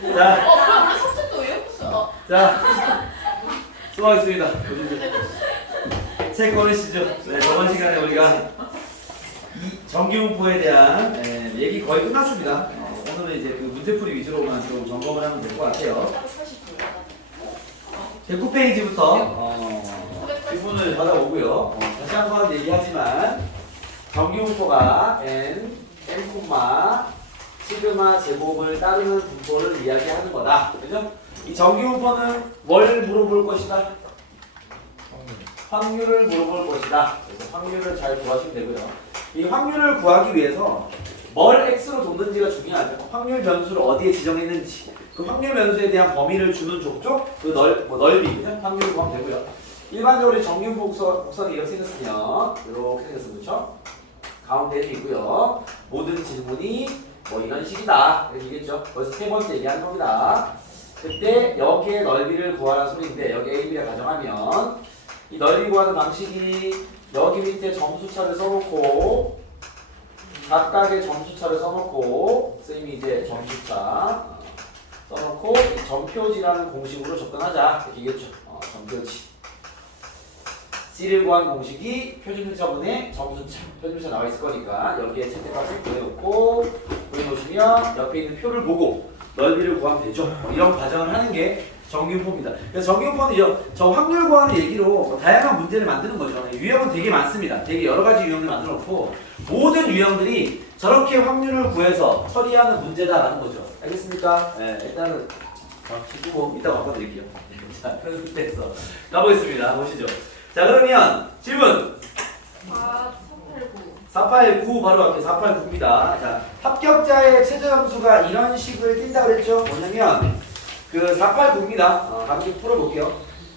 자, 원래 섭취도 왜 없어? 자, 수고하셨습니다. 책 꺼내시죠. 네, 저번 시간에 우리가 이 정규문법에 대한 얘기 거의 끝났습니다. 오늘은 이제 그 문제풀이 위주로만 좀 점검을 하면 될 것 같아요. 109페이지부터 질문을 받아오고요. 다시 한번 얘기하지만 정규문법가 n, 시그마 제곱을 따르는 분포를 이야기하는 거다. 그죠? 이 정규문법은 뭘 물어볼 것이다? 확률을 물어볼 것이다. 그래서 확률을 잘 구하시면 되고요. 이 확률을 구하기 위해서 뭘 x로 뒀는지가 중요하죠. 확률 변수를 어디에 지정했는지, 그 확률 변수에 대한 범위를 주는 족족, 그 넓이, 그죠? 확률을 구하면 되고요. 일반적으로 정규 복선이 이렇게 생겼으면 이렇게 생겼으면 그렇죠? 가운데에 있고요. 모든 질문이 뭐 이런 식이다. 이렇게 얘기했죠. 그래서 세 번째 얘기하는 겁니다. 그때 여기에 넓이를 구하라는 소리인데 여기 a, b를 가정하면 이 넓이 구하는 방식이 여기 밑에 점수차를 써놓고 각각의 점수차를 써놓고 선생님이 이제 점수차 써놓고 점표지라는 공식으로 접근하자 이렇게 얘기했죠. 점표지 C를 구한 공식이 표준편차분의 점수차 표준편차 나와 있을 거니까 여기에 채택값을 구해놓으시면 옆에 있는 표를 보고 넓이를 구하면 되죠. 이런 과정을 하는 게 정규문법입니다. 그래서 정규문법은 저 확률 구하는 얘기로 뭐 다양한 문제를 만드는 거죠. 유형은 되게 많습니다. 되게 여러 가지 유형을 만들어 놓고 모든 유형들이 저렇게 확률을 구해서 처리하는 문제다라는 거죠. 알겠습니까? 네, 일단은 뭐 이따 바꿔드릴게요. 자, 편집해서 가보겠습니다. 보시죠. 자, 그러면 질문 489 바로 갈게요. 489입니다. 자, 합격자의 최저 점수가 이런 식을 띈다고 그랬죠? 뭐냐면 그 489입니다. 함께 풀어볼게요.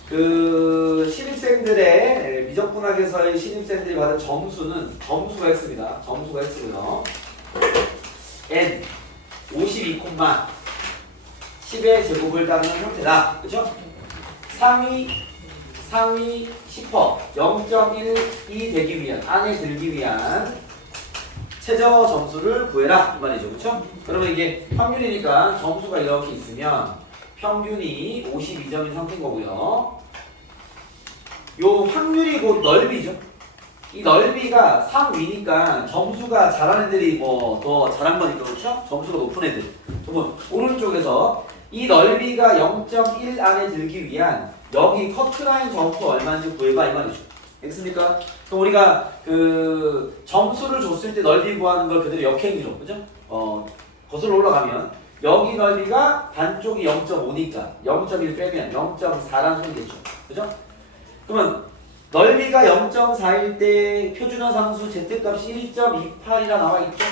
그 신입생들의 미적분학에서의 신입생들이 받은 점수가 x입니다. 점수가 x고요. n 52, 10의 제곱을 따르는 형태다. 그렇죠? 상위 10% 0.12 되기 위한 안에 들기 위한 최저 점수를 구해라 이 말이죠. 그렇죠? 그러면 이게 확률이니까 점수가 이렇게 있으면 평균이 52점인 상태인 거고요. 요 확률이 곧 넓이죠. 이 넓이가 상위니까 점수가 잘하는 애들이 뭐 더 잘한 거니까 그렇죠? 점수가 높은 애들. 그러면 오른쪽에서 이 넓이가 0.1 안에 들기 위한 여기 커트라인 점수 얼마인지 구해봐 이 말이죠. 됐습니까? 그럼 우리가 그 점수를 줬을 때 넓이 구하는 걸 그대로 역행기로 그죠? 거슬러 올라가면 여기 넓이가 반쪽이 0.5니까 0.1 빼면 0.4라는 소리겠죠. 그죠? 그러면 넓이가 0.4일 때 표준화 상수 z값이 1.28이라 나와 있죠.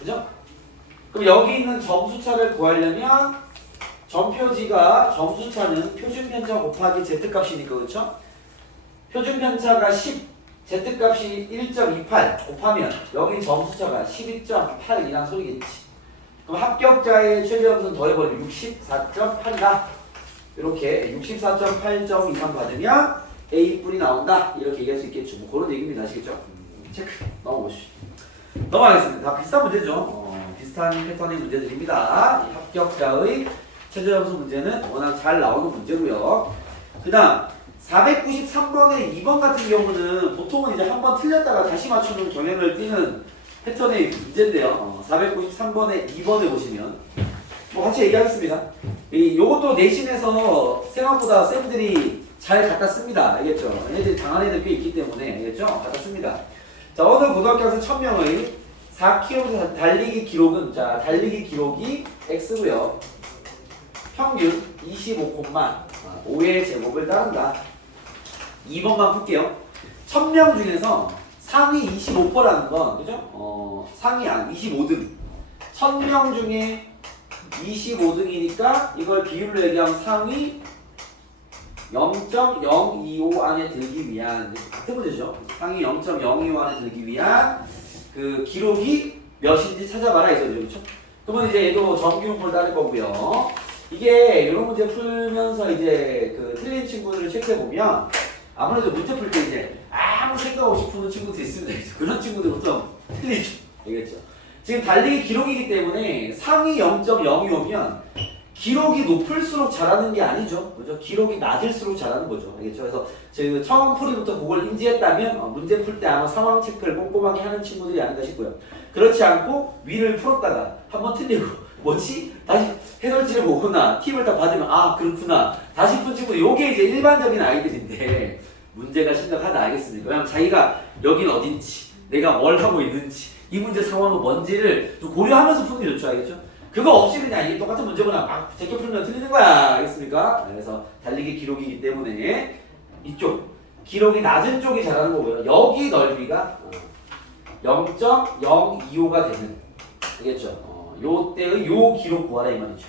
그죠? 그럼 여기 있는 점수차를 구하려면 점표지가 점수차는 표준편차 곱하기 z값이니까 그렇죠? 표준편차가 10, z값이 1.28 곱하면 여기 점수차가 12.8이란 소리겠지. 그럼 합격자의 최저점수는 더해버리면 64.8이다. 이렇게 64.8점 이상 받으면 A뿔이 나온다. 이렇게 얘기할 수 있겠죠. 뭐 그런 얘기입니다. 아시겠죠? 체크. 넘어보시죠. 넘어가겠습니다. 다 비슷한 문제죠. 비슷한 패턴의 문제들입니다. 이 합격자의 최저점수 문제는 워낙 잘 나오는 문제고요. 그 다음 493번의 2번 같은 경우는 보통은 이제 한 번 틀렸다가 다시 맞추는 경향을 띠는 패턴의 문제인데요. 493번의 2번에 보시면 뭐 같이 얘기하겠습니다. 요것도 내신에서 생각보다 쌤들이 잘 갖다 씁니다. 알겠죠? 얘네들이 당한 애들 꽤 있기 때문에 알겠죠? 갖다 씁니다. 자, 오늘 고등학교 학생 1000명의 4km 달리기 기록은 자, 달리기 기록이 x고요. 평균 25,5의 제곱을 따른다. 2번만 풀게요. 1000명 중에서 상위 25%라는 건 그죠? 상위 25등. 1000명 중에 25등이니까 이걸 비율로 얘기하면 상위 0.025 안에 들기 위한 같은 문제죠. 상위 0.025 안에 들기 위한 그 기록이 몇인지 찾아봐라 이거죠. 그렇죠? 그러면 이제 얘도 정규문법을 따를 거고요. 이게 이런 문제 풀면서 이제 그 틀린 친구들을 체크해 보면 아무래도 문제 풀 때 이제 아무 생각 없이 푸는 친구도 있습니다. 그런 친구들 보통 틀리죠. 알겠죠? 지금 달리기 기록이기 때문에 상위 0.0이오면 기록이 높을수록 잘하는 게 아니죠. 그죠? 기록이 낮을수록 잘하는 거죠. 알겠죠? 그래서 제가 처음 풀이부터 그걸 인지했다면 문제 풀 때 아마 상황 체크를 꼼꼼하게 하는 친구들이 아닌가 싶고요. 그렇지 않고 위를 풀었다가 한번 틀리고 뭐지? 다시 해설지를 보거나 팁을 다 받으면 아 그렇구나. 다시 푼 친구들 요게 이제 일반적인 아이들인데 문제가 심각하다 알겠습니까? 왜냐면 자기가 여긴 어딘지 내가 뭘 하고 있는지 이 문제 상황은 뭔지를 좀 고려하면서 푸는 게 좋죠. 알겠죠? 그거 없이 그냥 이게 똑같은 문제구나 막 제껴 풀면 틀리는 거야. 알겠습니까? 그래서 달리기 기록이기 때문에 이쪽 기록이 낮은 쪽이 잘하는 거고요. 여기 넓이가 0.025가 되는 알겠죠? 요때의 요 기록 구하라 이 말이죠.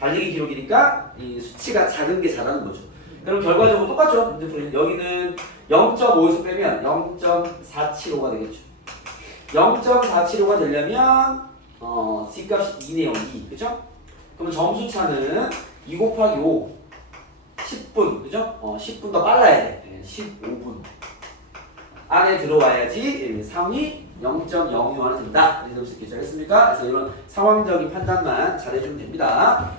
달리기 기록이니까 이 수치가 작은 게 잘하는 거죠. 그럼 결과적으로 똑같죠? 문제 풀이는 여기는 0.5에서 빼면 0.475가 되겠죠. 0.475가 되려면 C값이 2네요. 2. 그죠? 그럼 점수 차는 2 곱하기 5 10분. 그죠? 10분 더 빨라야 돼. 15분. 안에 들어와야지 상위 0.02만원 된다. 이렇게 쓸 수 있겠죠. 알겠습니까? 그래서 이런 상황적인 판단만 잘해주면 됩니다.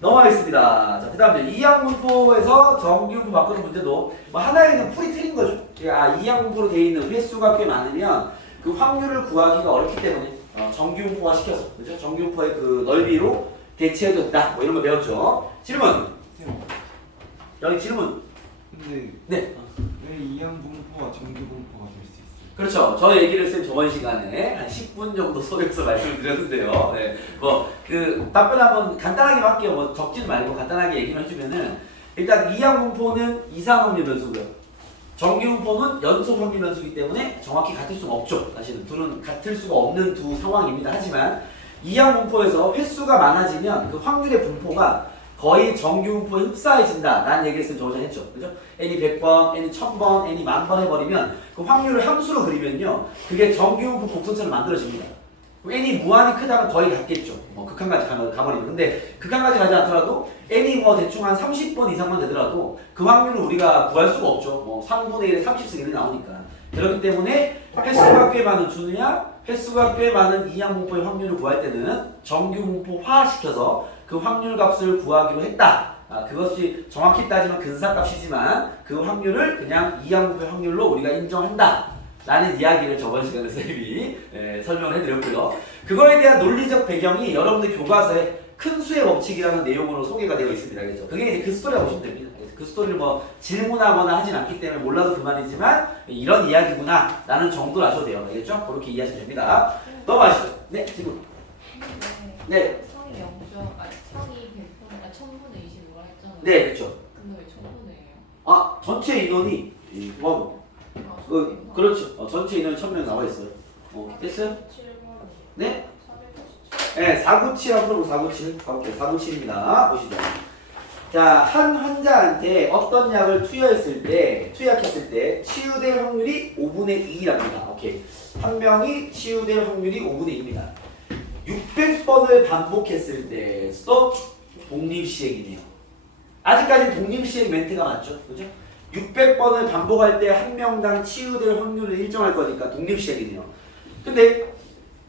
넘어가겠습니다. 자, 그 다음에 이항문포에서 정규문포 바꾸는 문제도 뭐 하나에 그냥 풀이 틀린 거죠. 이항문포로 되어 있는 횟수가 꽤 많으면 그 확률을 구하기가 어렵기 때문에 정규문포화 시켜서 그죠? 정규문포의 그 넓이로 대체해줬다. 뭐 이런 거 배웠죠. 질문. 여기 질문. 근데 네. 왜 이항분포와 정규분포가 될 수 있어요? 그렇죠. 저 얘기를 쌤 저번 시간에 한 10분 정도 소개해서 말씀을 드렸는데요. 네. 그 답변 한번 간단하게 할게요. 뭐 적진 말고 간단하게 얘기를 해주면은 일단 이항분포는 이상 확률 변수고요. 정규분포는 연속 확률 변수이기 때문에 정확히 같을 수가 없죠. 사실은 둘은 같을 수가 없는 두 상황입니다. 하지만 이항분포에서 횟수가 많아지면 그 확률의 분포가 거의 정규분포에 흡사해진다 라는 얘기를 쌤 저번에 했죠. 그죠? n이 100번, n이 1000번, n이 10,000번 해버리면 그 확률을 함수로 그리면요 그게 정규분포 곡선처럼 만들어집니다. n이 무한히 크다면 거의 같겠죠. 극한까지 가버리면. 근데 극한까지 가지 않더라도 n이 뭐 대충 한 30번 이상만 되더라도 그 확률을 우리가 구할 수가 없죠. 3분의 1에 30승 1이 나오니까. 그렇기 때문에 횟수가 꽤 많은 준우야 횟수가 꽤 많은 이항분포의 확률을 구할 때는 정규분포화 시켜서 그 확률 값을 구하기로 했다. 그것이 정확히 따지면 근사값이지만 그 확률을 그냥 이항분포의 확률로 우리가 인정한다. 라는 이야기를 저번 시간에 쌤이 설명을 해드렸고요. 그거에 대한 논리적 배경이 여러분들 교과서에 큰 수의 법칙이라는 내용으로 소개가 되어 있습니다. 알겠죠? 그게 이제 그 스토리라고 보시면 됩니다. 그 스토리를 뭐 질문하거나 하진 않기 때문에 몰라도 그만이지만 이런 이야기구나 라는 정도로 아셔도 돼요. 알겠죠? 그렇게 이해하시면 됩니다. 넘어가시죠. 네, 질문. 네. 성이 0점, 성이 100분, 1000분의 25라 했잖아요. 네, 그렇죠. 근데 왜 1000분의예요? 전체 인원이 그렇죠. 전체 인원이 1000명 나와 있어요. 됐어요? 네? 네, 497 앞으로 497 가볼게요. 497입니다. 보시죠. 자, 한 환자한테 어떤 약을 투약했을 때 치유될 확률이 5분의 2랍니다. 오케이. 한 명이 치유될 확률이 5분의 2입니다. 600번을 반복했을 때 stop 독립시행이네요. 아직까지는 독립시행 멘트가 맞죠? 그죠? 600번을 반복할 때 한 명당 치유될 확률을 일정할 거니까 독립시행이네요. 근데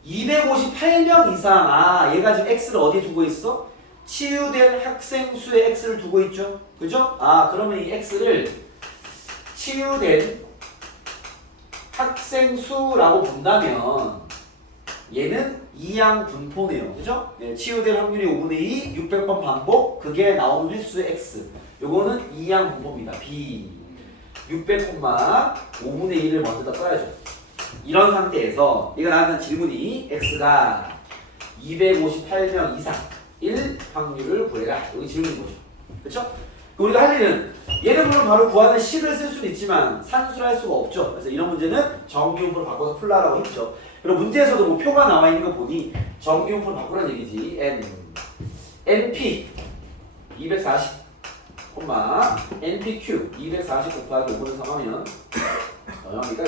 258명 이상, 얘가 지금 X를 어디에 두고 있어? 치유된 학생 수의 X를 두고 있죠? 그죠? 그러면 이 X를 치유된 학생 수라고 본다면 얘는 이항분포네요. 그죠? 치유될 확률이 5분의 2, 600번 반복, 그게 나오는 횟수의 X. 요거는 이항분포입니다. B. 600, 5분의 1을 먼저 다 써야죠. 이런 상태에서 얘가 나한테 질문이 X가 258명 이상 1 확률을 구해라. 여기 질문인 거죠. 그렇죠? 우리가 할 일은 얘는 물론 바로 구하는 식을 쓸 수는 있지만 산수를 할 수가 없죠. 그래서 이런 문제는 정규분포로 바꿔서 풀라라고 했죠. 그리고 문제에서도 뭐 표가 나와 있는 거 보니 정규분포로 바꾸라는 얘기지. NP 240, NPQ 240 곱하기 5분의 3 하면 얼마입니까?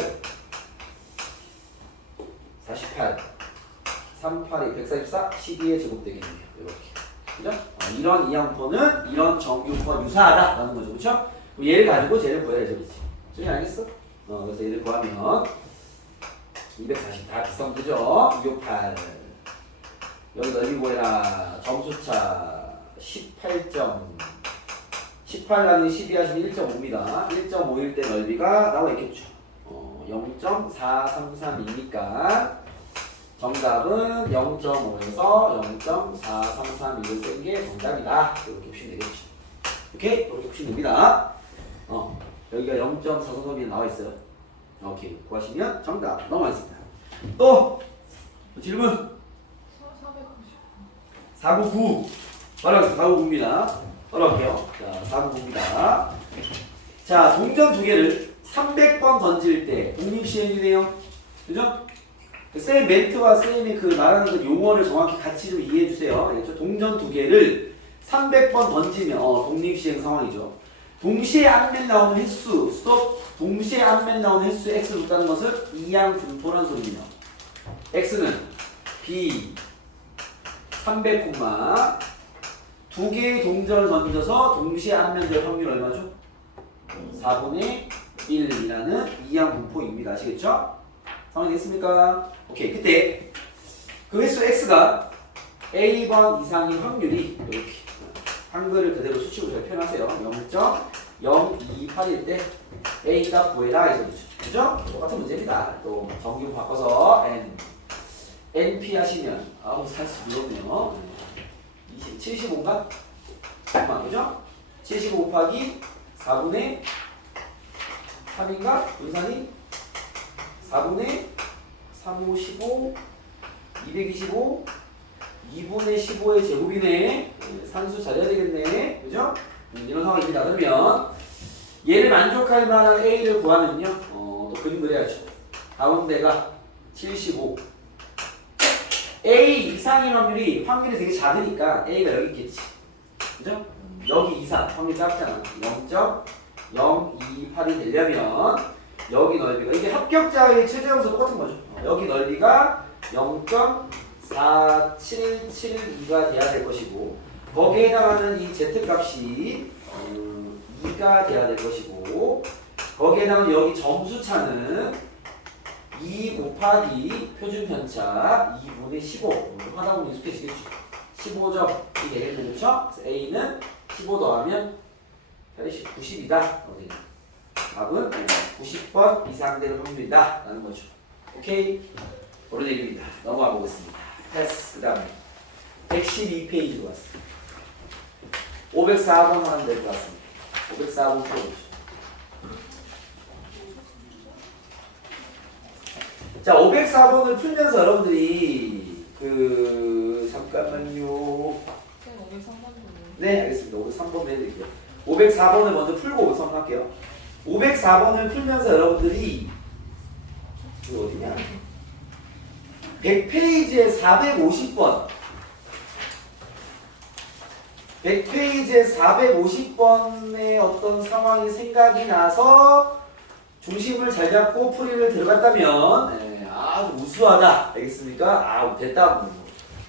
48 38이 144 12의 제곱되겠네요. 이렇게. 그죠? 이런 이항분포는 이런 정규분포와 유사하다라는 거죠. 그렇죠? 얘를 가지고 쟤를 구해라 이 소리지. 저기 알겠어? 그래서 얘를 구하면 240 다 비슷한 거죠? 268 여기 넓이 구해라. 점수차 18점 18 나누기 12 하시면 1.5입니다. 1.5일 때 넓이가 나와 있겠죠. 0.4332니까 정답은 0.5에서 0.4332를 뺀 게 정답이다. 이렇게 보시면 되겠죠. 오케이? 이렇게 보시면 됩니다. 여기가 0.4332 나와 있어요. 오케이. 구하시면 정답 넘어가겠습니다. 또 질문 499 바로 499입니다. 바로 할게요. 자, 499입니다. 자, 동전 두 개를 300번 던질 때 독립시행이네요. 그죠? 쌤 멘트와 쌤이 그 말하는 그 용어를 정확히 같이 좀 이해해 주세요. 알겠죠? 동전 두 개를 300번 던지면 독립시행 상황이죠. 동시에 안면 나오는 횟수 스톱. 동시에 안면 나오는 횟수 x를 줬다는 것은 이양 분포란 소리입니다. x는 b 300, 두 개의 동전을 던져서 동시에 안면될 확률 얼마죠? 4분의 1이라는 이양 분포입니다. 아시겠죠? 상황이 됐습니까? 오케이. 그때 그 횟수 x가 a번 이상인 확률이 이렇게 한글을 그대로 수식으로 잘 표현하세요. 0.0281일 때 a 값 구해라 이 소리죠. 그죠? 똑같은 문제입니다. 또 정규 바꿔서 np 하시면 살수 무섭네요. 75인가? 그죠? 75 곱하기 4분의 3인가? 분산이 4분의 3, 5, 15 225 2분의 15의 제곱이네. 산수 잘해야 되겠네. 그죠? 이런 상황입니다. 그러면 얘를 만족할 만한 A를 구하면요. 또 그림 그려야죠. 가운데가 75 A 이상인 확률이 되게 작으니까 A가 여기 있겠지. 그죠? 여기 이상 확률이 작잖아. 0.028이 되려면 여기 넓이가 이게 합격자의 최저함수 똑같은 거죠. 여기 넓이가 0.4772가 돼야 될 것이고 거기에 해당하는 이 z-값이 2가 돼야 될 것이고 거기에 해당하는 여기 점수차는 2 곱하기 표준 편차 2분의 15 하다 보면 익숙해지겠죠. 15점이 되겠네요. 그렇죠? A는 15 더하면 90이다. 답은 90번 이상 되는 확률이다 라는 거죠. 오케이? 오늘 얘기입니다. 넘어가 보겠습니다. 패스. 그 다음에 112페이지로 왔습니다. 504번 하면 될 것 같습니다. 504번 풀어보시죠. 자, 504번을 풀면서 여러분들이 잠깐만요. 네, 알겠습니다. 503번 해드릴게요. 504번을 먼저 풀고 우선할게요. 504번을 풀면서 여러분들이 이거 어디냐? 100페이지에 450번 100페이지에 450번의 어떤 상황이 생각이 나서 중심을 잘 잡고 풀이를 들어갔다면 아주 우수하다. 알겠습니까? 됐다.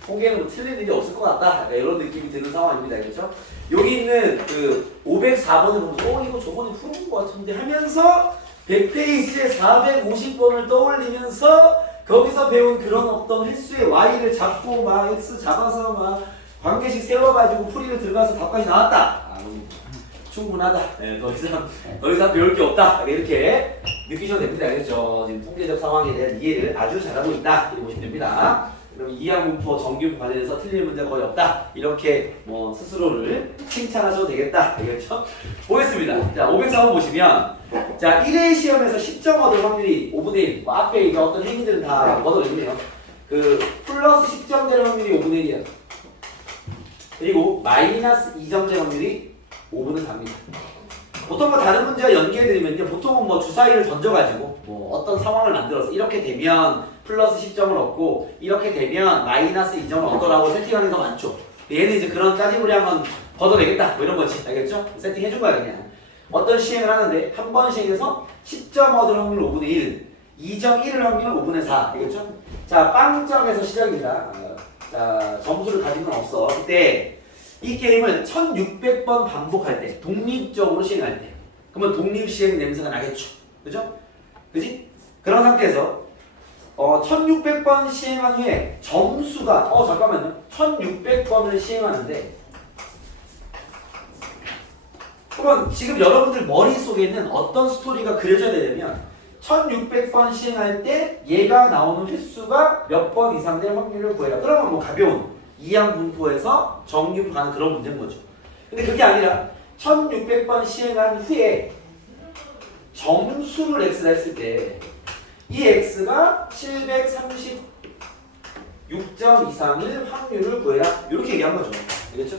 통계는 뭐 틀린 일이 없을 것 같다. 이런 느낌이 드는 상황입니다. 그렇죠? 여기 있는 그 504번을 보면 이거 저번에 풀은 것 같은데 하면서 100페이지에 450번을 떠올리면서 거기서 배운 그런 어떤 횟수의 y를 잡고 막 x 잡아서 막 관계식 세워가지고 풀이를 들어가서 답까지 나왔다. 충분하다. 더 이상 배울 게 없다. 이렇게 느끼셔도 됩니다. 알겠죠? 지금 통계적 상황에 대한 이해를 아주 잘하고 있다. 이렇게 보시면 됩니다. 그럼 이항분포 정규 관련해서 틀릴 문제가 거의 없다. 이렇게 스스로를 칭찬하셔도 되겠다. 알겠죠? 보겠습니다. 자, 504번 보시면 자, 1회 시험에서 10점 얻을 확률이 5분의 1. 앞에 이제 어떤 행위들은 다 얻어내네요. 플러스 10점 되는 확률이 5분의 1이야. 그리고 마이너스 2점 되는 확률이 5분의 4입니다. 보통 다른 문제와 연계해드리면요. 보통은 주사위를 던져가지고 어떤 상황을 만들어서 이렇게 되면 플러스 10점을 얻고 이렇게 되면 마이너스 2점을 얻더라고 세팅하는 게 더 많죠. 얘는 이제 그런 짜지부리한 걷어내겠다. 이런 거지. 알겠죠? 세팅해준 거야 그냥. 어떤 시행을 하는데 한 번 시행해서 10점 얻을 확률 5분의 1, 2점 1을 확률 5분의 4. 알겠죠? 자, 빵점에서 시작입니다. 자, 점수를 가진 건 없어. 그때 이 게임을 1600번 반복할 때, 독립적으로 시행할 때, 그러면 독립시행 냄새가 나겠죠. 그죠? 그지? 그런 상태에서 1600번 시행한 후에 점수가 잠깐만요. 1600번을 시행하는데 그러면 지금 여러분들 머릿속에는 어떤 스토리가 그려져야 되냐면 1600번 시행할 때 얘가 나오는 횟수가 몇 번 이상 될 확률을 구해라. 그러면 뭐 가벼운 이항 분포에서 정규 가는 그런 문제인 거죠. 근데 그게 아니라 1600번 시행한 후에 점수를 x라 했을 때 이 x가 736점 이상일 확률을 구해라. 이렇게 얘기한 거죠. 알겠죠?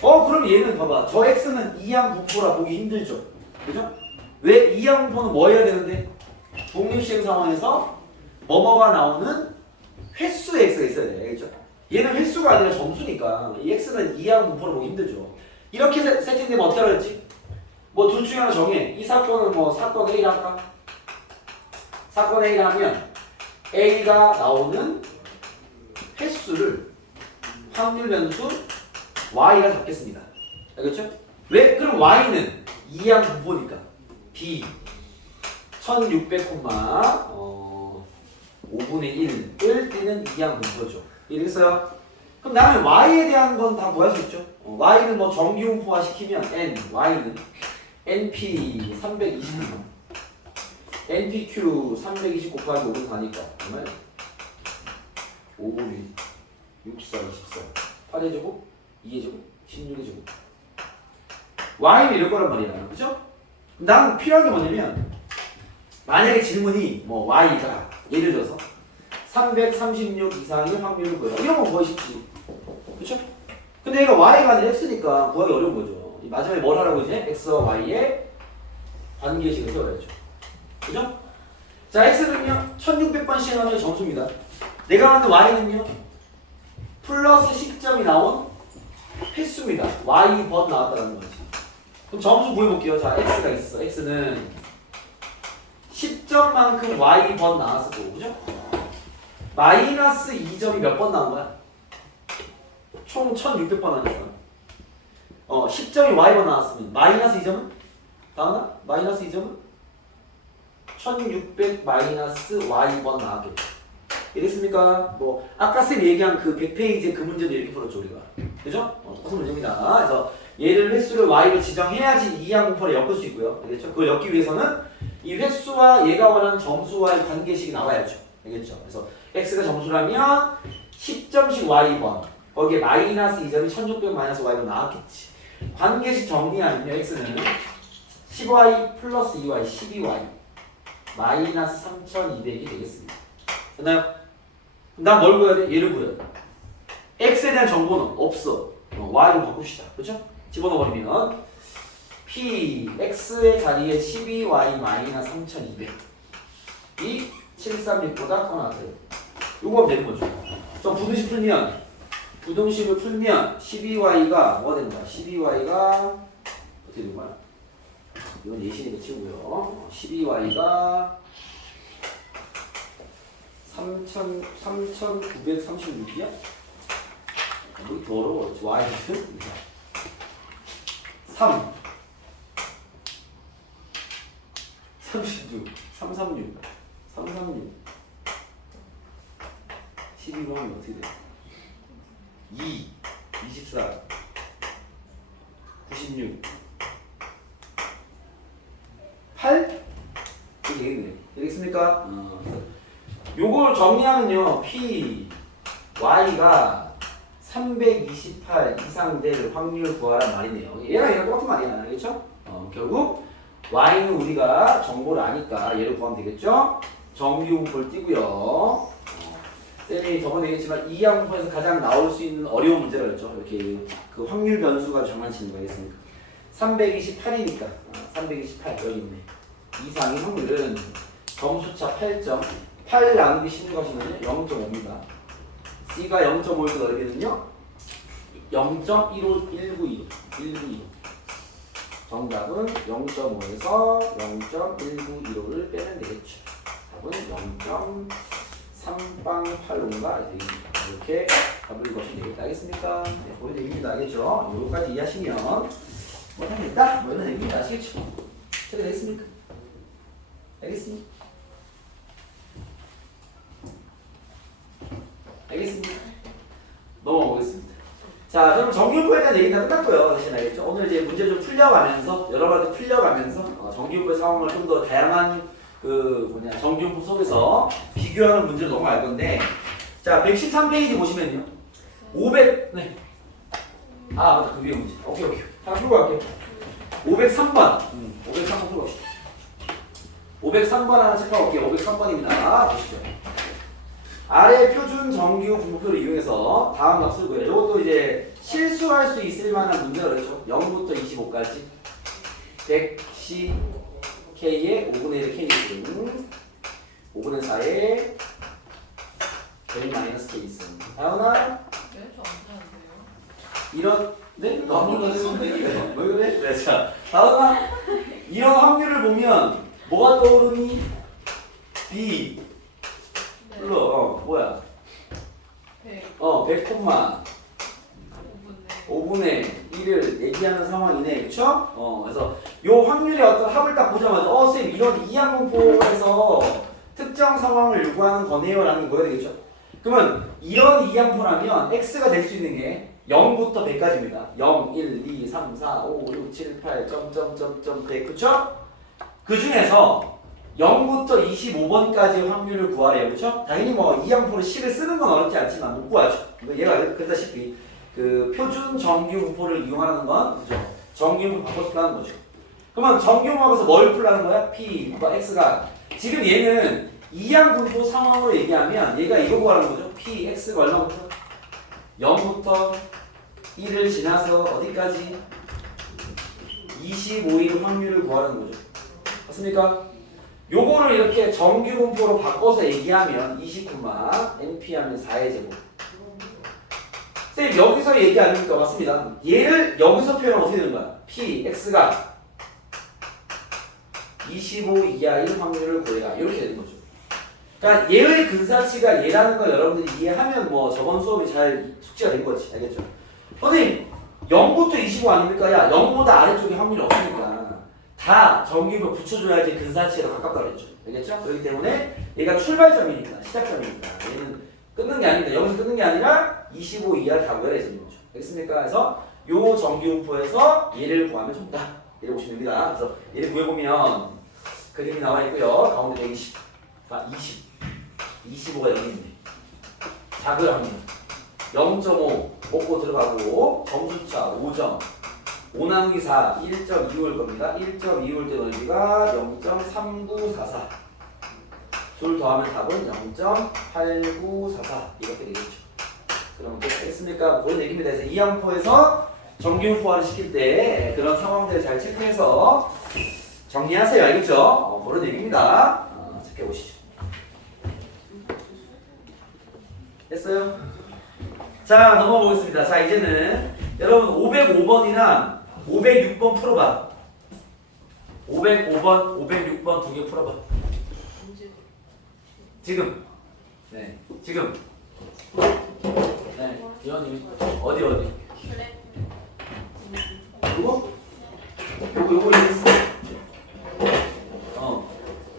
그럼 얘는 봐봐. 저 x는 이항 분포라 보기 힘들죠. 그죠? 왜 이항 분포는 뭐 해야 되는데? 독립시행 상황에서 뭐뭐가 나오는 횟수의 x가 있어야 돼. 알겠죠? 얘는 횟수가 아니라 점수니까 이 x는 이항 분포로 보기 힘들죠. 이렇게 세팅되면 어떻게 하라 했지? 뭐 둘 중에 하나 정해. 이 사건은 뭐 사건 A라 할까? 사건 A라 하면 A가 나오는 횟수를 확률 변수 Y가 잡겠습니다. 알겠죠? 왜? 그럼 Y는 이항 분포니까 B 1600, 5분의 1을 띄는 이항 분포죠. 이해됐어요? 그럼 나는 Y에 대한 건 다 뭐 할 수 있죠? Y는 뭐 정규 분포화 시키면 N, Y는 NP 320, NPQ 320 곱하기 5는 가니까 얼마야? 5분의 6, 4, 24 8의 제곱, 2의 제곱, 16의 제곱 Y는 이럴 거란 말이야. 그죠? 난 필요한 게 뭐냐면 만약에 질문이 뭐 Y가 예를 들어서 336 이상의 확률을 구해라. 이런 건 거의 쉽지. 그쵸? 근데 얘가 Y가 아니라 X니까 구하기 어려운 거죠. 마지막에 뭘 하라고 이제? X와 Y의 관계식을 세워야죠. 그죠? 자, X는요, 1600번 시행하면 점수입니다. 내가 만든 Y는요, 플러스 10점이 나온 횟수입니다. Y번 나왔다는 거지. 그럼 점수 구해볼게요. 자, X가 있어. X는 10점만큼 Y번 나왔을 거고, 그죠? 마이너스 2점이 몇 번 나온 거야? 총 1600번 하니까 10점이 Y번 나왔으면 마이너스 2점은? 나오나? 마이너스 2점은? 1600 마이너스 Y번 나왔겠죠. 이랬습니까? 뭐 아까 쌤 얘기한 그 100페이지의 그 문제도 이렇게 풀었죠 우리가. 그죠? 똑같은 문제입니다. 그래서 얘를 횟수를 Y로 지정해야지 이항 분포를 엮을 수 있고요. 알겠죠? 그걸 엮기 위해서는 이 횟수와 얘가 원하는 점수와의 관계식이 나와야죠. 알겠죠? 그래서 X가 점수라면 10점씩 Y번 거기에 마이너스 2점이 1600 마이너스 Y번 나왔겠지. 관계식 정리하면요 X는 10Y 플러스 2Y 12Y 마이너스 3200이 되겠습니다. 됐나요? 난 뭘 구해야 돼? 얘를 구해야 돼. X에 대한 정보는 없어. Y로 바꿉시다. 그렇죠? 집어넣어버리면 P X의 자리에 12Y 마이너스 3200 이 736보다 더 나아요. 요거 하면 되는 거죠. 저 부등식을 풀면 12y가 뭐가 되는 거야? 12y가 어떻게 되는 거야? 이건 예시니까 치우고요. 12y가 3936이야? 뭐 이렇게 어려워. y는 3 36 336 12로 하면 어떻게 돼? 2 24 96 8 이렇게 되겠네. 되겠습니까? 요걸 정리하면요 P Y가 328 이상 될 확률 구하란 말이네요. 얘랑 똑같은 말이야. 알겠죠? 결국 Y는 우리가 정보를 아니까 얘를 구하면 되겠죠? 정규 분포를 띄고요. 쌤이 저번에 얘기했지만 이항 분포에서 가장 나올 수 있는 어려운 문제라고 했죠. 이렇게 그 확률 변수가 장난치는 거겠습니까? 328이니까 328 여기 있네. 이상의 확률은 점수차 8점 8 나누기 16 하시면요 0.5입니다. C가 0.5에서 넓이는요 0.15192 정답은 0.5에서 0.1915를 빼면 되겠죠. 답은 0.385가 되겠습니다. 이렇게 답을 거시면 되겠다. 알겠습니까? 네, 거의 됩니다. 알겠죠? 요거까지 이해하시면 뭐 됩니다. 뭐는 됩니다. 아시겠죠? 제가 되겠습니까? 알겠습니까? 알겠습니다. 넘어가 보겠습니다. 자, 그럼 정규분포에 대한 얘기는 다 끝났고요. 대신 알겠죠? 오늘 이제 문제 좀 풀려가면서 여러 가지 풀려가면서 정규분포의 상황을 좀 더 다양한 정규분포 속에서 비교하는 문제로 넘어갈 건데, 자, 113페이지 보시면요. 500 네. 아, 맞다. 그 위에 문제. 오케이. 하나 풀고 갈게요. 503번. 503번 풀고 갑시다. 503번 하나 체크하고 올게요. 503번입니다. 보시죠. 아래 표준 정규 분포를 이용해서 다음 값을 구해요. 이것도 이제 실수할 수 있을 만한 문제가 그렇죠. 0부터 25까지 100C K에 5분의 1의 K 있음 5분의 4에 100 마이너스 K 있음. 다음은 왜저 앉았는데요? 이런 네? 너무 넣었는데 왜 그래? 네, 자 다음은 이런 확률을 보면 뭐가 떠오르니? B 네. 불러 뭐야? 100 100 콤마 5분의 1을 얘기하는 상황이네, 그쵸? 그래서 요 확률의 어떤 합을 딱 보자마자 선생님 이런 이항분포에서 특정 상황을 요구하는 거네요 라는 거야 되겠죠? 그러면 이런 이항분포라면 x가 될 수 있는 게 0부터 100까지입니다. 0, 1, 2, 3, 4, 5, 6, 7, 8, 점점점점 100, 그쵸? 그 중에서 0부터 25번까지의 확률을 구하래요, 그쵸? 당연히 뭐 이항분포를 식을 쓰는 건 어렵지 않지만 못 구하죠. 얘가 그랬다시피 그 표준 정규 분포를 이용하는 건 그죠? 정규 분포 바꿔서 하는 거죠. 그러면 정규 분포에서 뭘 풀라는 거야? P과 X가 지금 얘는 이항 분포 상황으로 얘기하면 얘가 이거 구하는 거죠. P, X가 얼마부터? 0부터 1을 지나서 어디까지? 25일 확률을 구하는 거죠. 맞습니까? 요거를 이렇게 정규 분포로 바꿔서 얘기하면 29마 NP 하면 4의 제곱. 선생님 여기서 얘기 아닙니까? 맞습니다. 얘를 여기서 표현하면 어떻게 되는 거야? P, X가 25 이하의 확률을 구해라. 이렇게 되는 거죠. 그러니까 얘의 근사치가 얘라는 걸 여러분들이 이해하면 뭐 저번 수업이 잘 숙지가 된 거지. 알겠죠? 선생님 0부터 25 아닙니까? 야 0보다 아래쪽에 확률이 없으니까 다 정규로 붙여줘야지 근사치에 더 가깝다고 그랬죠. 알겠죠? 그렇기 때문에 얘가 출발점이니까 시작점이니까 얘는 끊는 게 아닙니다. 여기서 끊는 게 아니라 25 이하를 다 구해야 되는 거죠. 알겠습니까? 그래서 요 정규분포에서 얘를 구하면 좋다. 얘를 보시면 됩니다. 그래서 얘를 구해보면 그림이 나와 있고요. 가운데 120, 20, 25가 여기 있네. 작을 확률 0.5 먹고 들어가고 점수차 5점 5 나누기 4 1.25일 겁니다. 1.25일 때 넓이가 0.3944 둘 더하면 답은 0.8944 이렇게 되겠죠. 그럼 됐습니까? 그런 얘기입니다. 그래서 이항포에서 정규분포화를 시킬 때 그런 상황들을 잘 체크해서 정리하세요. 알겠죠? 그런 얘기입니다. 체크해 보시죠. 됐어요? 자, 넘어가 보겠습니다. 자, 이제는 여러분 505번이랑 506번 풀어봐. 505번, 506번 두 개 풀어봐. 지금. 네, 지금. 네, 이현님이 어디? 그래. 요거 이거 있어.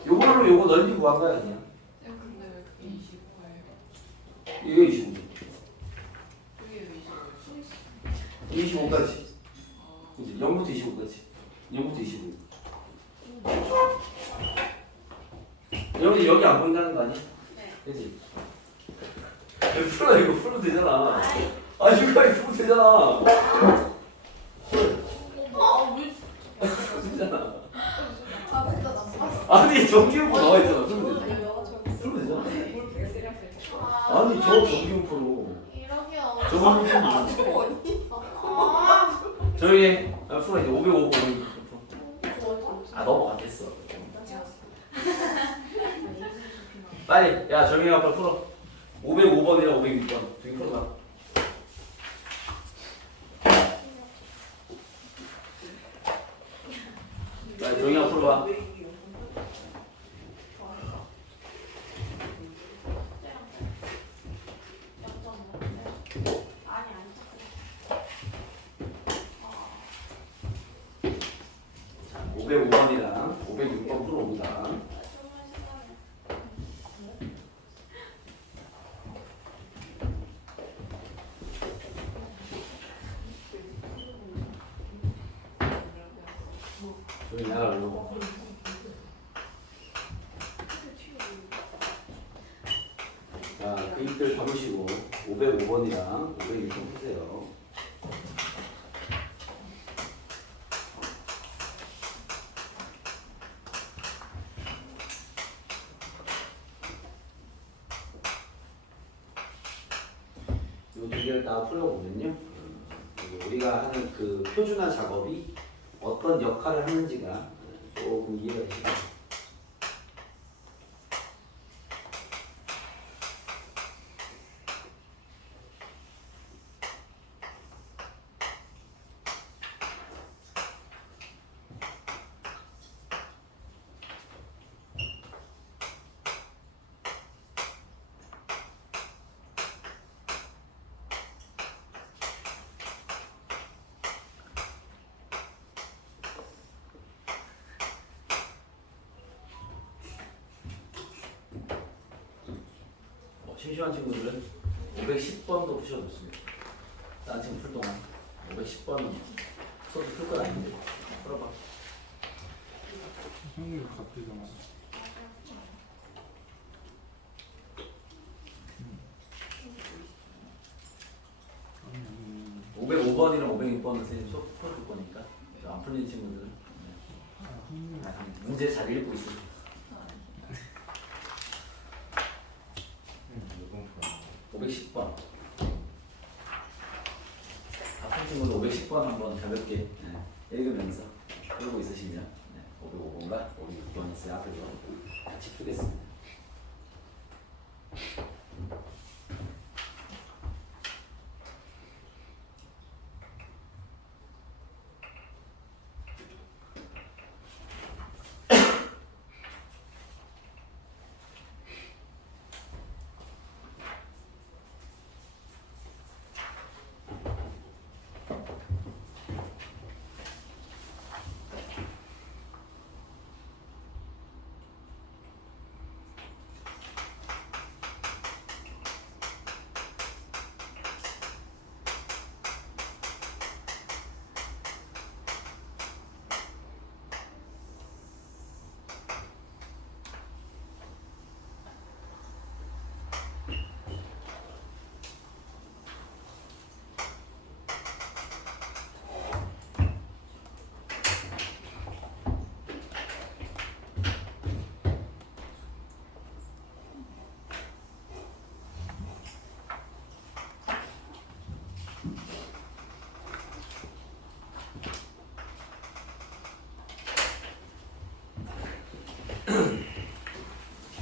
요걸로 요거 넓이 구한 거야 그냥. 근데 왜 그게 25예요? 이거 25. 그게 왜 25예요? 25까지. 이제 0부터 25까지. 0부터 25. 여기 안 보인다는 거 아니야? 네. 그지? 풀어 이거 풀면 되잖아. 아 이거 풀면 되잖아. 왜? 되잖아. 아 진짜 나 봤어. 아니 정규분포 나와 있잖아. 풀면 되잖아. 아니 너가 저기 풀면 되잖아. 뭘 백세랑 아니 저 정규분포로. 이러면 저거 풀면 되잖아. 아 저희 풀어 이제 505번. 아 넘어갔겠어. 빨리 야 정희 아빠 풀어. 505번이랑 506번 두 개 풀어봐. 빨리 정희 아빠 풀어봐. 자, 505번이랑 506번 풀어봅니다. 조용히 하라고. 자, 그입들 담으시고 505번이랑 506번 푸세요. 이 두 개를 다 풀어보면요. 우리가 하는 그 표준화 작업이 어떤 역할을 하는지가 조금 이해가 되시죠? 심심한 친구들은 510번도 푸셔도 좋습니다. 딴 친구 풀 동안 510번은 수업이 풀건 아닌데 풀어봐. 형님 갑자기 나와. 505번이랑 506번은 선생님 수업 풀어줄 거니까 안 풀리는 친구들은 문제 잘 읽고 있습니다. 510번. 아픈 친구도 510번 한번 가볍게 읽으면서 풀고 있으시면 505번과 506번 있어요. 앞에서 같이 풀겠습니다.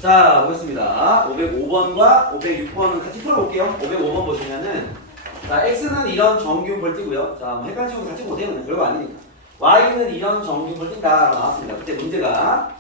자, 보겠습니다. 505번과 506번은 같이 풀어볼게요. 505번 보시면은, 자, x는 이런 정규음을 띄고요. 자, 헷갈리고 같이 보세요. 그냥 별거 아니니까. y는 이런 정규음을 띈다. 나왔습니다. 그때 문제가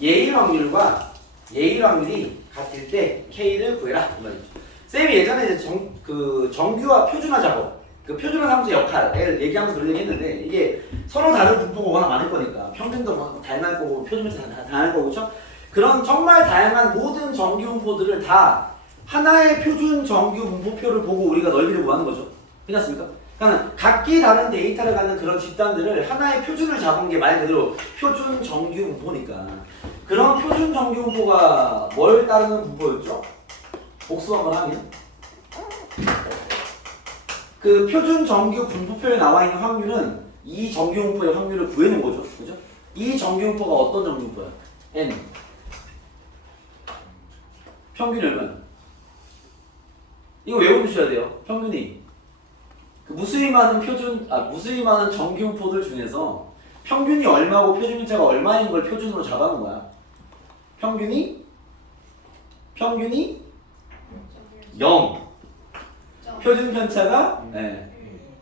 예일 확률과 예일 확률이 같을 때 k를 구해라. 이 말이죠. 쌤이 예전에 이제 정규와 표준화 작업, 그 표준화 함수의 역할을 얘기하면서 그런 얘기 했는데, 이게 서로 다른 분포가 워낙 많을 거니까, 평균도 다양할 거고, 표준도 다양할 거고, 그렇죠? 그런 정말 다양한 모든 정규 분포들을 다 하나의 표준 정규 분포표를 보고 우리가 넓이를 구하는 거죠. 괜찮습니까? 그러니까 각기 다른 데이터를 갖는 그런 집단들을 하나의 표준을 잡은 게 말 그대로 표준 정규 분포니까 그런 표준 정규 분포가 뭘 따르는 분포였죠? 복수 한번 하면 그 표준 정규 분포표에 나와 있는 확률은 이 정규 분포의 확률을 구해낸 거죠. 그죠? 이 정규 분포가 어떤 정규 분포야? n 평균이 얼마야? 이거 외워두셔야 돼요. 평균이 그 무수히 많은 정규분포들 중에서 평균이 얼마고 표준편차가 얼마인 걸 표준으로 잡아놓은 거야. 평균이 0. 표준편차가